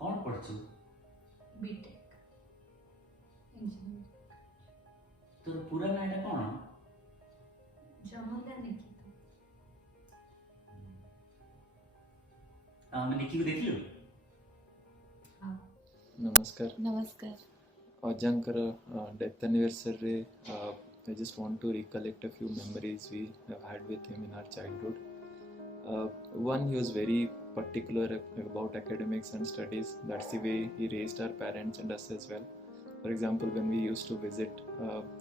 कौन पढ़छु बीटेक इंजीनियरिंग तोर पूरा नाटा कौन जमोदा निकिता हम निकी को देखियो हां नमस्कार नमस्कार अजांकर death anniversary I just want to recollect a few memories we have had with him in our childhood. One, he was very particular about academics and studies. That's the way he raised our parents and us as well. For example, when we used to visit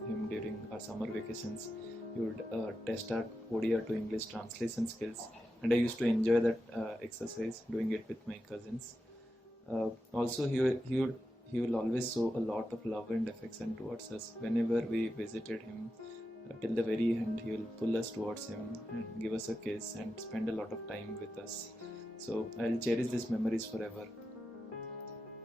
him during our summer vacations, he would test our Odia to English translation skills and I used to enjoy that exercise, doing it with my cousins. Also, he will always show a lot of love and affection towards us. Whenever we visited him, till the very end, he will pull us towards him and give us a kiss and spend a lot of time with us. So I'll cherish these memories forever.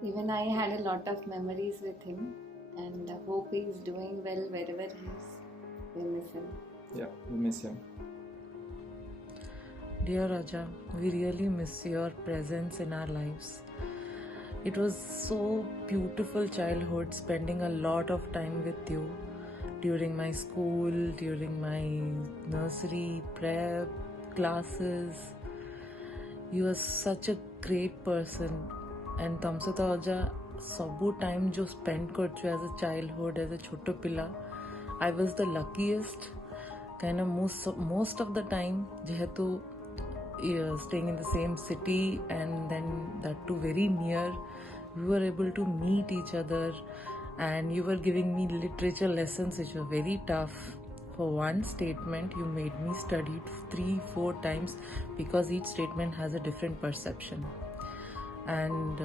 Even I had a lot of memories with him, and I hope he's doing well wherever he is. We miss him. Yeah, we miss him. Dear Raja, we really miss your presence in our lives. It was so beautiful childhood, spending a lot of time with you during my school, during my nursery, prep, classes. You are such a great person, and तुमसे तो आजा सबू time जो spend कर चु as a childhood as a छोटो पिला, I was the luckiest. Kind of most of the time, जेहेतु staying in the same city and then that too very near, we were able to meet each other, and you were giving me literature lessons which were very tough. For one statement, you made me study 3-4 times because each statement has a different perception. And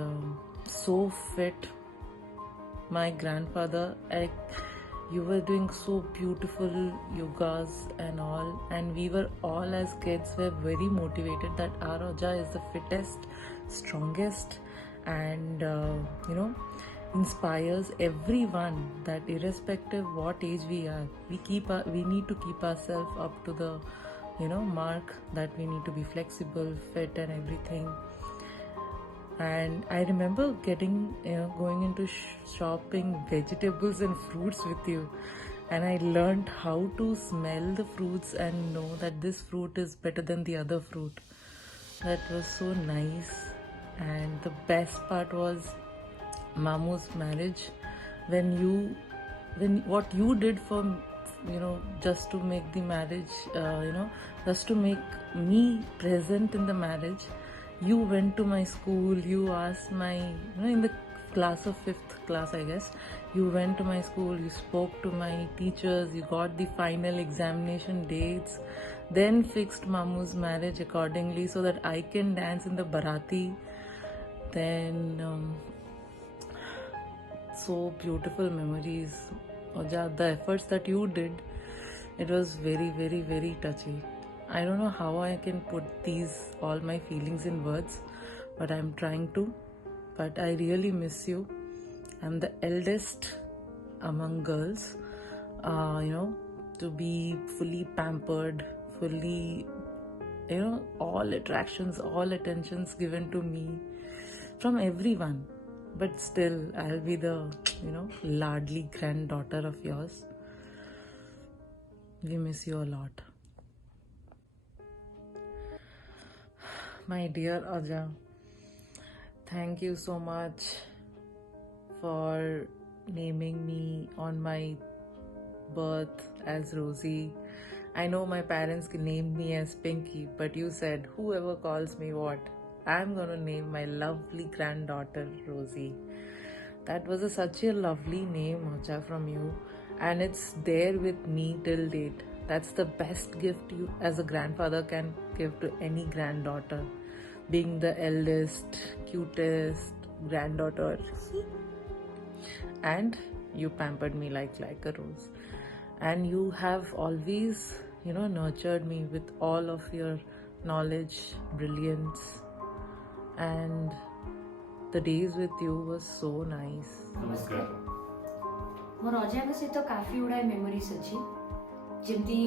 so fit. My grandfather, you were doing so beautiful yogas and all, and we were all as kids were very motivated that our Raja is the fittest, strongest, and inspires everyone that irrespective what age we are, we need to keep ourselves up to the mark, that we need to be flexible, fit, and everything. And I remember going into shopping vegetables and fruits with you, and I learned how to smell the fruits and know that this fruit is better than the other fruit. That was so nice. And the best part was Mamu's marriage, when what you did for just to make the marriage, just to make me present in the marriage. You went to my school, you asked my, in the class of 5th class, I guess, you went to my school, you spoke to my teachers, you got the final examination dates, then fixed Mamu's marriage accordingly so that I can dance in the Barati. Then so beautiful memories. Oja, the efforts that you did, it was very, very, very touchy. I don't know how I can put all my feelings in words, but I'm trying to. But I really miss you. I'm the eldest among girls, to be fully pampered, fully, all attractions, all attentions given to me from everyone. But still, I'll be the, ladly granddaughter of yours. We miss you a lot. My dear Aja, thank you so much for naming me on my birth as Rosie. I know my parents named me as Pinky, but you said, whoever calls me what, I'm gonna name my lovely granddaughter Rosie. That was such a lovely name, Aja, from you, and it's there with me till date. That's the best gift you as a grandfather can give to any granddaughter, being the eldest, cutest granddaughter. And you pampered me like a rose. And you have always, nurtured me with all of your knowledge, brilliance, and the days with you was so nice. नमस्कार मोर अजा सहित काफी गुड़ा memories अच्छी जमती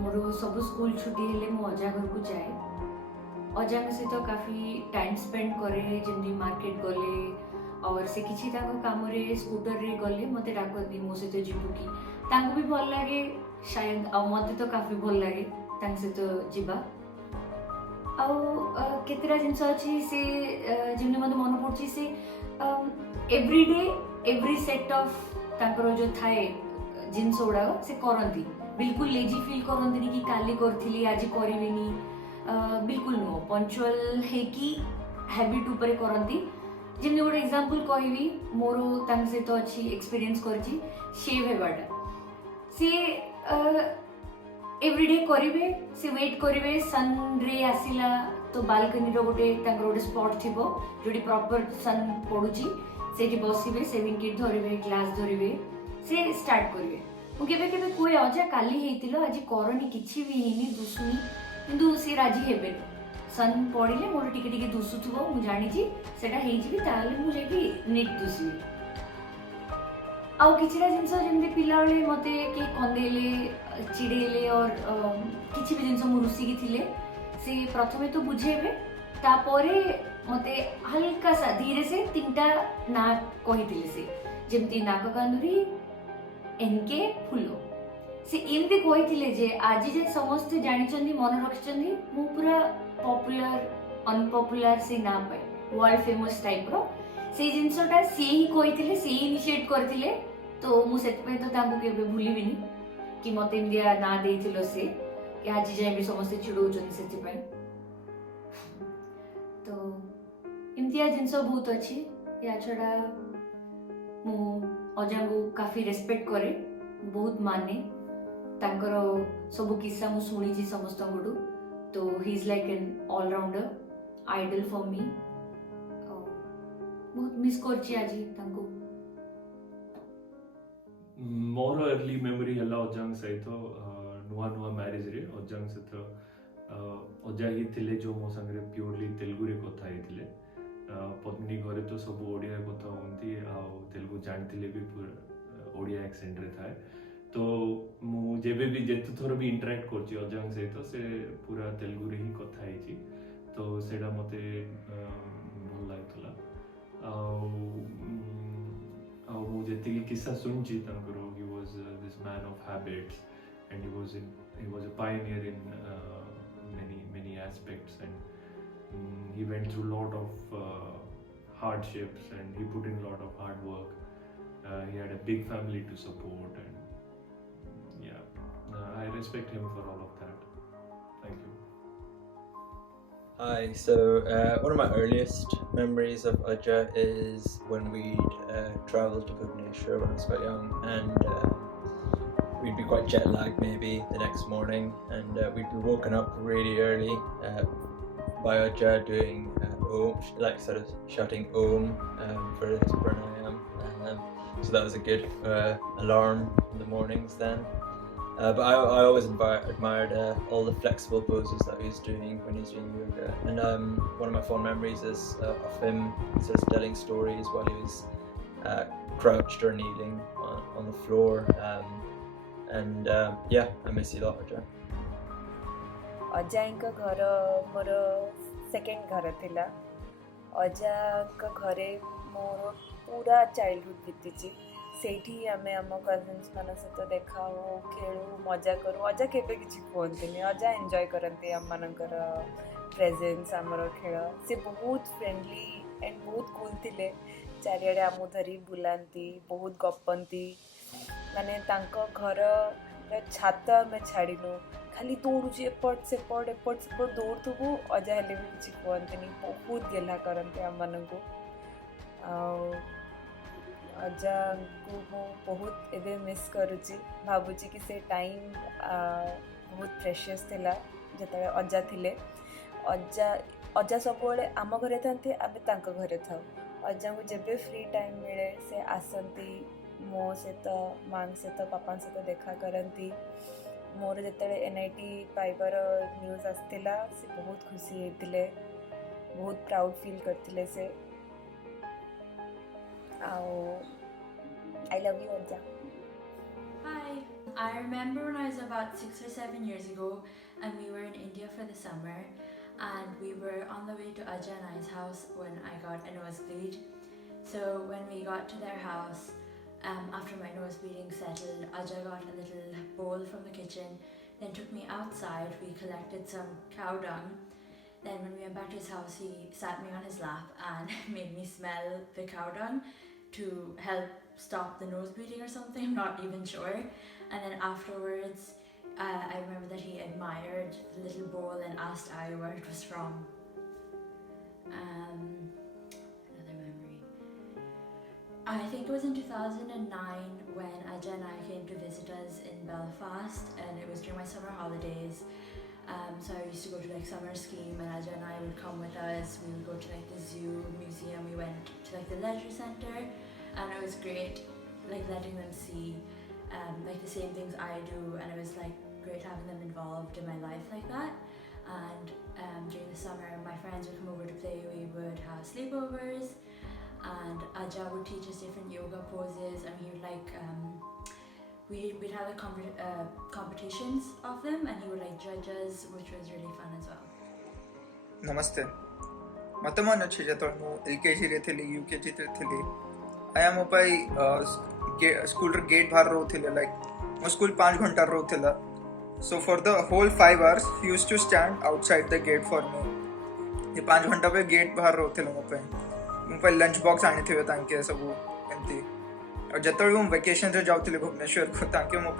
मोर सब school छुट्टी हेले मो अजा घर को जाए अजा सहित काफी टाइम स्पेंड करे जमती मार्केट गले और से किसी काम रे स्कूटर रे गले मते डाकती मो सहित जीवु कि तांको भी भल लागे शायद आ मते तो काफी भल लागे तांक सहित जीवा आउ केतेरा जिनस अछि से जिमने मते मन पड़छि से एवरीडे एवरी सेट ऑफ तांकर जो थाए जिनस उडा से करंती बिल्कुल लेजी फील करंती कि काली करथिली आज करिवेनी बिल्कुल नो पंक्चुअल है कि हैबिट ऊपर करंती जिमने गोटे एग्जांपल कहबी मोर तांक सहित अछि एक्सपीरियंस करछि शेव हेबाटा से एवरीडे करेंगे से वेट करेंगे सन रे आसला तो बालकनी गोटे गोटे स्पॉट थी जो प्रॉपर सन पड़ुची से बसवे सेविंग किट धरवे ग्लास धरवे से स्टार्ट करेंगे मुझे कहे अजा काली होती आज करनी किसी भी ହେଇନି दुसुनी किंतु सी राजी हेबे सन पड़े मोर टिके टिके दुसुथबो मु जानी सेटा हेजिबी ताले मु जेकी नीट दुसबी आउ किछिटा जिनस जेमते पिला बेले मते के कंदेले चिड़ेले और किछि भी जिनस मु रुसिकी थिले से प्रथमे तो बुझेबे तापरे मते हल्का सा धीरे से तीनटा ना कहिथिले से जेमती नाक कांदुरी एनके फुलो से एमती कहिथिले जे आज जे समस्त जानिचंदी मन रखिचंदी मु पूरा पॉपुलर अनपॉपुलर से ना पाए वर्ल्ड फेमस टाइप रो से जिनसटा से ही कहिथिले से ही इनिशिएट करथिले तो मु सेत पे तो तांको केबे भूलिबिनी कि मते इंडिया ना देथिलो से कि आज जाय भी समस्त चिड़ौचंदी सेति पाए तो इम्तिया जिनस बहुत अच्छी या छड़ा मु अजांगु काफी रेस्पेक्ट करे बहुत माने तांकर सब किस्सा मु सुनी समस्त गोडू तो he is like an allrounder idol for me बहुत मिस करची आज तांको मोर अर्ली मेमोरी हला अजांग सहित नुआ नुआ मैरिज रे अजांग सहित अजा ही थिले जो मो संगे प्योरली तेलुगु रे कथा हेतिले पत्नी घरे तो सब ओडिया कथा होंती आ तेलुगु जानथिले भी ओडिया एक्सेंट रे थाए तो मु जेबे भी जेते थोर भी इंटरेक्ट करची अजांग सहित से पूरा तेलुगु रे ही कथा हेची तो सेडा मते भल लागतला आ मु जेते किस्सा सुनची तंकरो he was this man of habits and he was a pioneer in many aspects and he went through a lot of hardships and he put in a lot of hard work. He had a big family to support and I respect him for all of that. Thank you. Hi, so one of my earliest memories of Aja is when we'd traveled to Bhubaneswar when I was quite young and we'd be quite jet lagged maybe the next morning and we'd be woken up really early by Aja doing Om, like sort of shouting Om for his pranayam. So that was a good alarm in the mornings then. But I always admired all the flexible poses that he was doing when he was doing yoga. And one of my fond memories is of him sort of telling stories while he was crouched or kneeling on the floor. And yeah, I miss you a lot, Aja. अजाଙ୍କ घर more second घर थिला अजाଙ୍କ घरे मोर पूरा childhood बीतीची सेठी आमे आम cousins मान सहित देखा हो खेलु मजा करूँ अजा केबे किछि कहंतिनी अजा एंजॉय करंती आम मानकर प्रेजेंस आमर खेल से बहुत फ्रेंडली एंड बहुत कूल थिले चारिआडे आमु धरी बुलांती बहुत गपंती माने तांको घर छात आम छाड़िनु खाली दौड़ुची एपट सेपट दौड़ुबू अजा हेले भी किसी कहते बहुत गेला करते आम मानू अजा को बहुत एवं मिस करुच्ची भावुची कि से टाइम बहुत प्रेशियस थिला जतले अजा थिले अजा सब आम घरे था आम तांको घरे था अजा को जब फ्री टाइम मिले से आसती मो सहित माँ सहित पापा सहित देखा करती मोर जिते NIT पाइबार न्यूज आसला से बहुत खुशी होते बहुत प्राउड फील करते से आई लव यू अजा Hi, I remember when I was about 6 or 7 years ago and we were in India for the summer and we were on the way to Aja and I's house when I got a nosebleed. So when we got to their house, after my nose bleeding settled, Aja got a little bowl from the kitchen, then took me outside. We collected some cow dung. Then when we went back to his house, he sat me on his lap and made me smell the cow dung to help stop the nose bleeding or something, I'm not even sure. And then afterwards, I remember that he admired the little bowl and asked I where it was from. Another memory. I think it was in 2009 when Ajay and I came to visit us in Belfast, and it was during my summer holidays. So I used to go to like summer scheme, and Ajay and I would come with us. We would go to like the zoo, museum. We went to like the leisure center, and it was great, like letting them see like the same things I do, and it was like great having them involved in my life like that. And during the summer, my friends would come over to play. We would have sleepovers. And Ajay would teach us different yoga poses, and he would like we'd have like competitions of them, and he would like judge us, which was really fun as well. नमस्ते मत मन अच्छे जो LKG रे थी UKG रे थी आया मो स्कूल गेट बाहर रोले लाइक मो स्कूल 5 घंटा रोला so for the whole 5 hours he used to stand outside the gate for me ये 5 घंटा पे गेट बाहर रोले मो लंच बॉक्स आनी थे तांके सब एमती और जतबे मु वेकेशन रे जाउतले भुवनेश्वर को तांके मो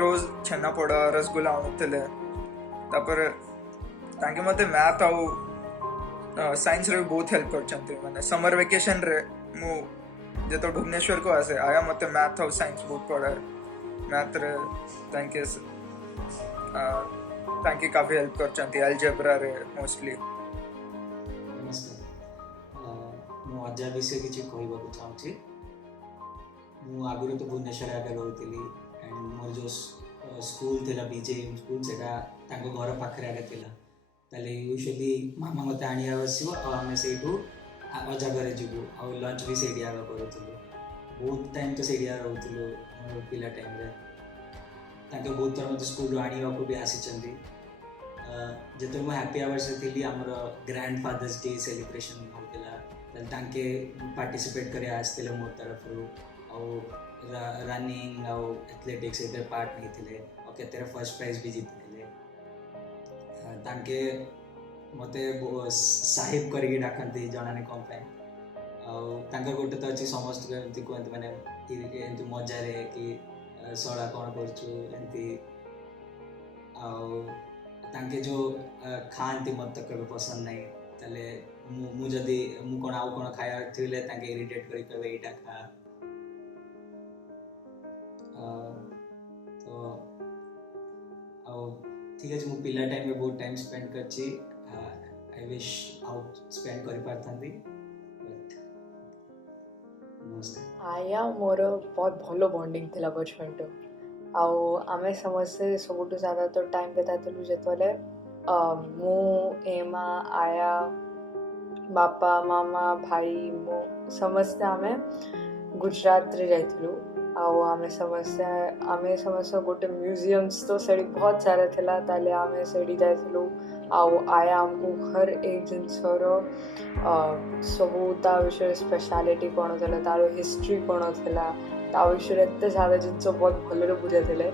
रोज छेना पोड़ा रसगुल्ला आनुतले तापर तांके मते मैथ आउ साइंस रे बहुत हेल्प करछन्ते माने समर वेकेशन रे मु जतो भुवनेश्वर को आसे आया मते मैथ आउ साइंस बहुत पढ़ा मैथ रे तांके काफी हेल्प करछन्ते अलजेब्रा रे मोस्टली। ମୁଁ ଅଜା ବିଷୟ କିଛି କହିବାକୁ ଚାହୁଁଛି। ମୁଁ ଆଗରୁ ତ ଭୁବନେଶ୍ୱର ଆଗେ ରହୁଥିଲି ଆଣ୍ଡ ମୋର ଯେଉଁ ସ୍କୁଲ ଥିଲା ବିଜେଏମ୍ ସ୍କୁଲ ସେଇଟା ତାଙ୍କ ଘର ପାଖରେ ଆଗେ ଥିଲା। ତାହେଲେ ୟୁଜୁଆଲି ମାମା ମୋତେ ଆଣିବାକୁ ଆସିବ ଆଉ ଆମେ ସେଇଠୁ ଅଜା ଘରେ ଯିବୁ ଆଉ ଲଞ୍ଚ ବି ସେଇଠି ଆଗ କରୁଥିଲୁ। ବହୁତ ଟାଇମ୍ ତ ସେଇଠି ରହୁଥିଲୁ ମୋର ପିଲା ଟାଇମ୍ରେ। ତାଙ୍କେ ବହୁତ ଥର ମୋତେ ସ୍କୁଲରୁ ଆଣିବାକୁ ବି ଆସିଛନ୍ତି। ଯେତେବେଳେ ମୁଁ ହ୍ୟାପି ଆୱାର୍ସରେ ଥିଲି ଆମର ଗ୍ରାଣ୍ଡ ଫାଦର୍ସ ଡେ ସେଲିବ୍ରେସନ୍ ହେଉଥିଲା ତାଙ୍କେ ପାର୍ଟିସିପେଟ୍ କରି ଆସିଥିଲେ ମୋ ତରଫରୁ ଆଉ ରନିଂ ଆଉ ଆଥଲେଟିକ୍ସ ଏଥିରେ ପାର୍ଟ ନେଇଥିଲେ ଆଉ କେତେଟା ଫର୍ଷ୍ଟ ପ୍ରାଇଜ୍ ବି ଜିତିଥିଲେ। ତାଙ୍କେ ମୋତେ ସାହିବ କରିକି ଡାକନ୍ତି ଜଣାନି କ'ଣ ପାଇଁ। ଆଉ ତାଙ୍କର ଗୋଟେ ତ ଅଛି ସମସ୍ତଙ୍କୁ ଏମିତି କୁହନ୍ତି ମାନେ ଏମିତି ମଜାରେ କି ଶଳା କ'ଣ କରୁଛୁ ଏମିତି। ଆଉ ତାଙ୍କେ ଯେଉଁ ଖାଆନ୍ତି ମୋତେ କେବେ ପସନ୍ଦ ନାହିଁ। ତାହେଲେ ମୁଁ ଯଦି ମୁଁ କ'ଣ ଆଉ କ'ଣ ଖାଇବାର ଥିଲେ ତାଙ୍କେ ଇରିଟେଟ୍ କରି କହିବେ ଏଇଟା ଖା। ତ ଆଉ ଠିକ୍ ଅଛି ମୁଁ ପିଲା ଟାଇମ୍ରେ ବହୁତ ଟାଇମ୍ ସ୍ପେଣ୍ଡ କରିଛି। ଆଇ ୱିଶ୍ ଆଉ ସ୍ପେଣ୍ଡ କରିପାରିଥାନ୍ତି। ଆୟା ମୋର ବହୁତ ଭଲ ବଣ୍ଡିଙ୍ଗ ଥିଲା ବଚପନଠୁ। ଆଉ ଆମେ ସମସ୍ତେ ସବୁଠୁ ज़्यादातर ଟାଇମ୍ ବିତାଇଥିଲୁ ଯେତେବେଳେ ମୁଁ ଏମା ଆୟା ବାପା ମାମା ଭାଇ ମୁଁ ସମସ୍ତେ ଆମେ ଗୁଜରାତରେ ଯାଇଥିଲୁ। ଆଉ ଆମେ ସମସ୍ତେ ଗୋଟେ ମ୍ୟୁଜିୟମ୍ସ ତ ସେଇଠି ବହୁତ ସାରା ଥିଲା ତାହେଲେ ଆମେ ସେଇଠି ଯାଇଥିଲୁ। ଆଉ ଆୟା ଆମକୁ ହର ଏକ ଜିନିଷର ସବୁ ତା ବିଷୟରେ ସ୍ପେଶାଲିଟି କ'ଣ ଥିଲା ତାର ହିଷ୍ଟ୍ରି କ'ଣ ଥିଲା ତା ବିଷୟରେ ଏତେ ସାରା ଜିନିଷ ବହୁତ ଭଲରେ ବୁଝାଇଥିଲେ।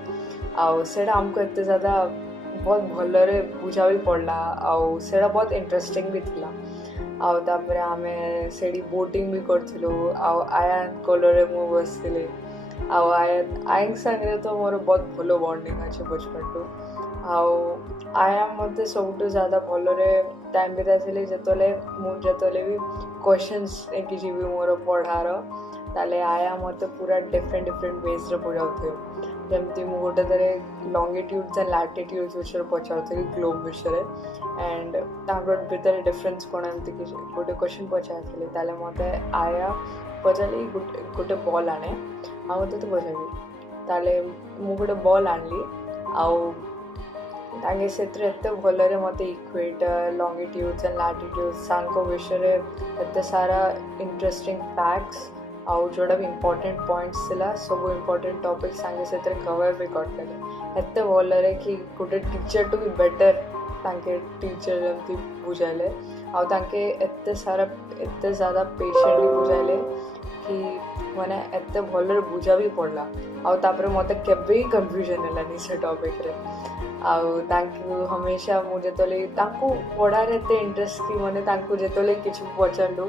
ଆଉ ସେଇଟା ଆମକୁ ଏତେ ज़्यादा ବହୁତ ଭଲରେ ବୁଝା ବି ପଡ଼ିଲା ଆଉ ସେଇଟା ବହୁତ ଇଣ୍ଟରେଷ୍ଟିଂ ବି ଥିଲା। ଆଉ ତାପରେ ଆମେ ସେଇଠି ବୋଟିଂ ବି କରିଥିଲୁ ଆଉ ଆୟା କୋଳରେ ମୁଁ ବସିଥିଲି। ଆଉ ଆୟାଙ୍କ ସାଙ୍ଗରେ ତ ମୋର ବହୁତ ଭଲ ବଣ୍ଡିଙ୍ଗ ଅଛି ବଚପନଠୁ। ଆଉ ଆୟା ମୋତେ ସବୁଠୁ ज़्यादा ଭଲରେ ଟାଇମ୍ ବିତାଇଥିଲି ଯେତେବେଳେ ବି କ୍ୱେଶ୍ଚନ୍ସ ନେଇକି ଯିବି ମୋର ପଢ଼ାର ତାହେଲେ ଆୟା ମୋତେ ପୁରା ଡିଫରେଣ୍ଟ ୱେଜ୍ରେ ବୁଝାଉଥିବ। ଯେମିତି ମୁଁ ଗୋଟେ ଥରେ ଲଙ୍ଗିଟ୍ୟୁଡ୍ସ ଆଣ୍ଡ ଲାଟିଟ୍ୟୁଡ୍ସ ବିଷୟରେ ପଚାରୁଥିଲି ଗ୍ଲୋବ୍ ବିଷୟରେ ଆଣ୍ଡ ତାଙ୍କର ଭିତରେ ଡିଫରେନ୍ସ କ'ଣ ଏମିତି କିଛି ଗୋଟେ କ୍ୱେଶ୍ଚନ୍ ପଚାରିଥିଲି ତାହେଲେ ମୋତେ ଆୟା ପଚାରିଲି ଗୋଟେ ବଲ୍ ଆଣେ ଆଉ ମୋତେ ତ ପଚାରିବି ତାହେଲେ ମୁଁ ଗୋଟେ ବଲ୍ ଆଣିଲି ଆଉ ତାଙ୍କେ ସେଥିରେ ଏତେ ଭଲରେ ମୋତେ ଇକ୍ୱେଟର ଲଙ୍ଗିଟ୍ୟୁଡ୍ସ ଆଣ୍ଡ ଲାଟିଟ୍ୟୁଡ୍ସ ତାଙ୍କ ବିଷୟରେ ଏତେ ସାରା ଇଣ୍ଟରେଷ୍ଟିଂ ଫ୍ୟାକ୍ଟସ୍ ଆଉ ଯେଉଁଟା ବି ଇମ୍ପୋର୍ଟାଣ୍ଟ ପଏଣ୍ଟସ୍ ଥିଲା ସବୁ ଇମ୍ପୋର୍ଟାଣ୍ଟ ଟପିକ୍ ସାଙ୍ଗେ ସେଥିରେ କଭର୍ ବି କରିଥିଲେ ଏତେ ଭଲରେ କି ଗୋଟେ ଟିଚର୍ଠୁ ବି ବେଟର୍ ତାଙ୍କେ ଟିଚର୍ ଯେମିତି ବୁଝାଇଲେ ଆଉ ତାଙ୍କେ ଏତେ ज़्यादा ପେସେଣ୍ଟଲି ବୁଝାଇଲେ କି ମାନେ ଏତେ ଭଲରେ ବୁଝା ବି ପଡ଼ିଲା। ଆଉ ତାପରେ ମୋତେ କେବେ ବି କନଫ୍ୟୁଜନ୍ ହେଲାନି ସେ ଟପିକ୍ରେ। ଆଉ ତାଙ୍କୁ ହମେଶା ମୁଁ ଯେତେବେଳେ ତାଙ୍କୁ ପଢ଼ାରେ ଏତେ ଇଣ୍ଟରେଷ୍ଟ କି ମାନେ ତାଙ୍କୁ ଯେତେବେଳେ କିଛି ପଚାରିଲୁ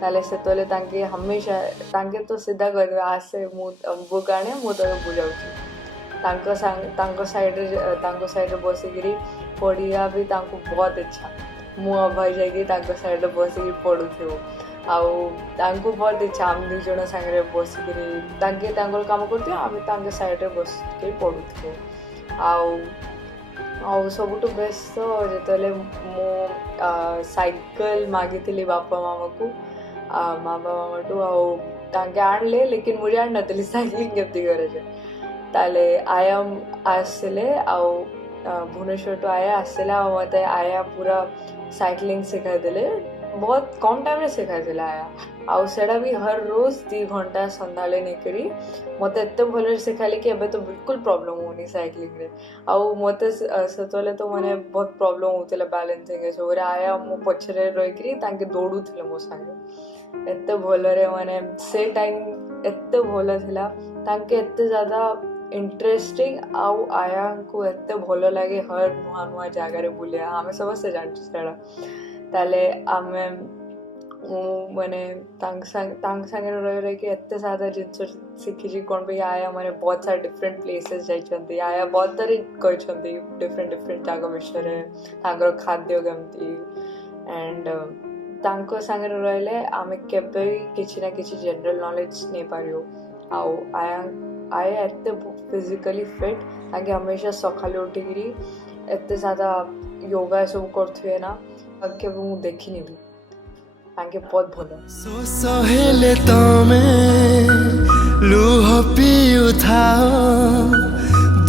ତାହେଲେ ସେତେବେଳେ ତାଙ୍କେ ହମେଶା ତାଙ୍କେ ତ ସିଧା କହିଦେବେ ଆସେ ମୁଁ ବୁକ୍ ଆଣେ ମୁଁ ତୋତେ ବୁଝାଉଛି। ତାଙ୍କ ସାଇଡ଼୍ରେ ବସିକିରି ପଢ଼ିବା ବି ତାଙ୍କୁ ବହୁତ ଇଚ୍ଛା। ମୁଁ ଆଉ ଭାଇ ଯାଇକି ତାଙ୍କ ସାଇଡ଼୍ରେ ବସିକି ପଢ଼ୁଥିବୁ आउ तांको बहुत इच्छा आम दुई जन सागर बसिक काम करते आम साइड में बसिक पढ़ुथु आउ सबुठ बेस्ट तो जो मो साइकिल मागी बापा मामा को बापा मामा टू आगे आणले लेकिन मुझे आण नी साइक्लिंग केमती करे ताले आया आसले भुवनेश्वर टू आया आसले मत आया पूरा साइक्लिंग सिखाई देले बहुत कम टाइम सिखाई देला आया आउ सेटा भी हर रोज 2 घंटा संध्याले नहीं मत एत भल सिखाली कि एबे तो बिल्कुल प्रॉब्लम होनी साइक्लिंग रे आउ मत से तो मैंने बहुत प्रॉब्लम होता बैलेंसिंग सब आया मो पछरे रही दौड़ूले मो सागे एत भलरे माने से टाइम एत भल थिला तांके एत ज्यादा इंटरेस्टिंग आउ आया को एत भल लगे हर नुआ नुआ जगार बुलिया आम समस्ते जानछु सेटा ताले आमे मैंने सागे रही कि एत सारा जिन शिखी कौन भी आया मैंने बहुत सारे डिफरेंट प्लेसेस जाइछंती आया बहुत सारे कहते डिफरेंट डिफरेंट जगह विषय खाद्य केमती एंड तांको सागे रहिले आमे केबे किछि ना किछि जनरल नॉलेज नहीं पारियो आउ आया एत फिजिकली फिट ताकि हमेशा सकाले उठिकी एत ज्यादा योगा सब करथुए ना आगे मु देखिनी भी तांके बहुत भल सहेले तमे लुह पिउथाओ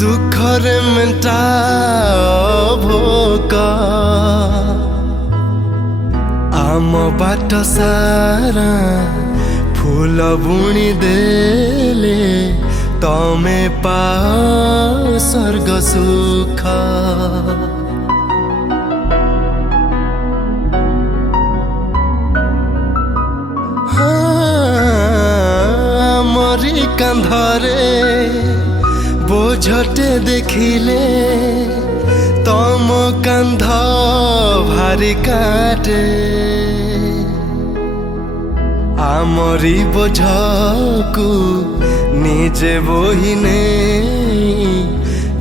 दुखरे मेंटा भोक आम बाट सारा फूल बुणी देले तमे पाओ स्वर्ग सुख मरी कांधरे बोझटे देखिले तम कांध भारी काटे आमरी बोझकु निजे बोहिने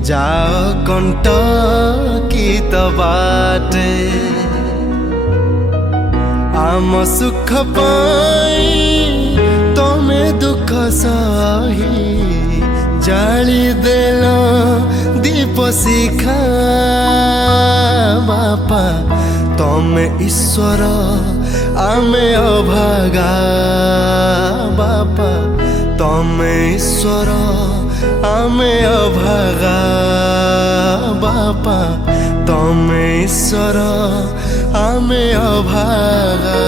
जाओ कंट गीत बाटे आम सुख पाई तमे दुख सही जाली देल दीप शिखा बापा तमे ईश्वर आमे अभागा बापा तमे ईश्वर आमे अभागा बापा तमे ईश्वर आमे अभागा।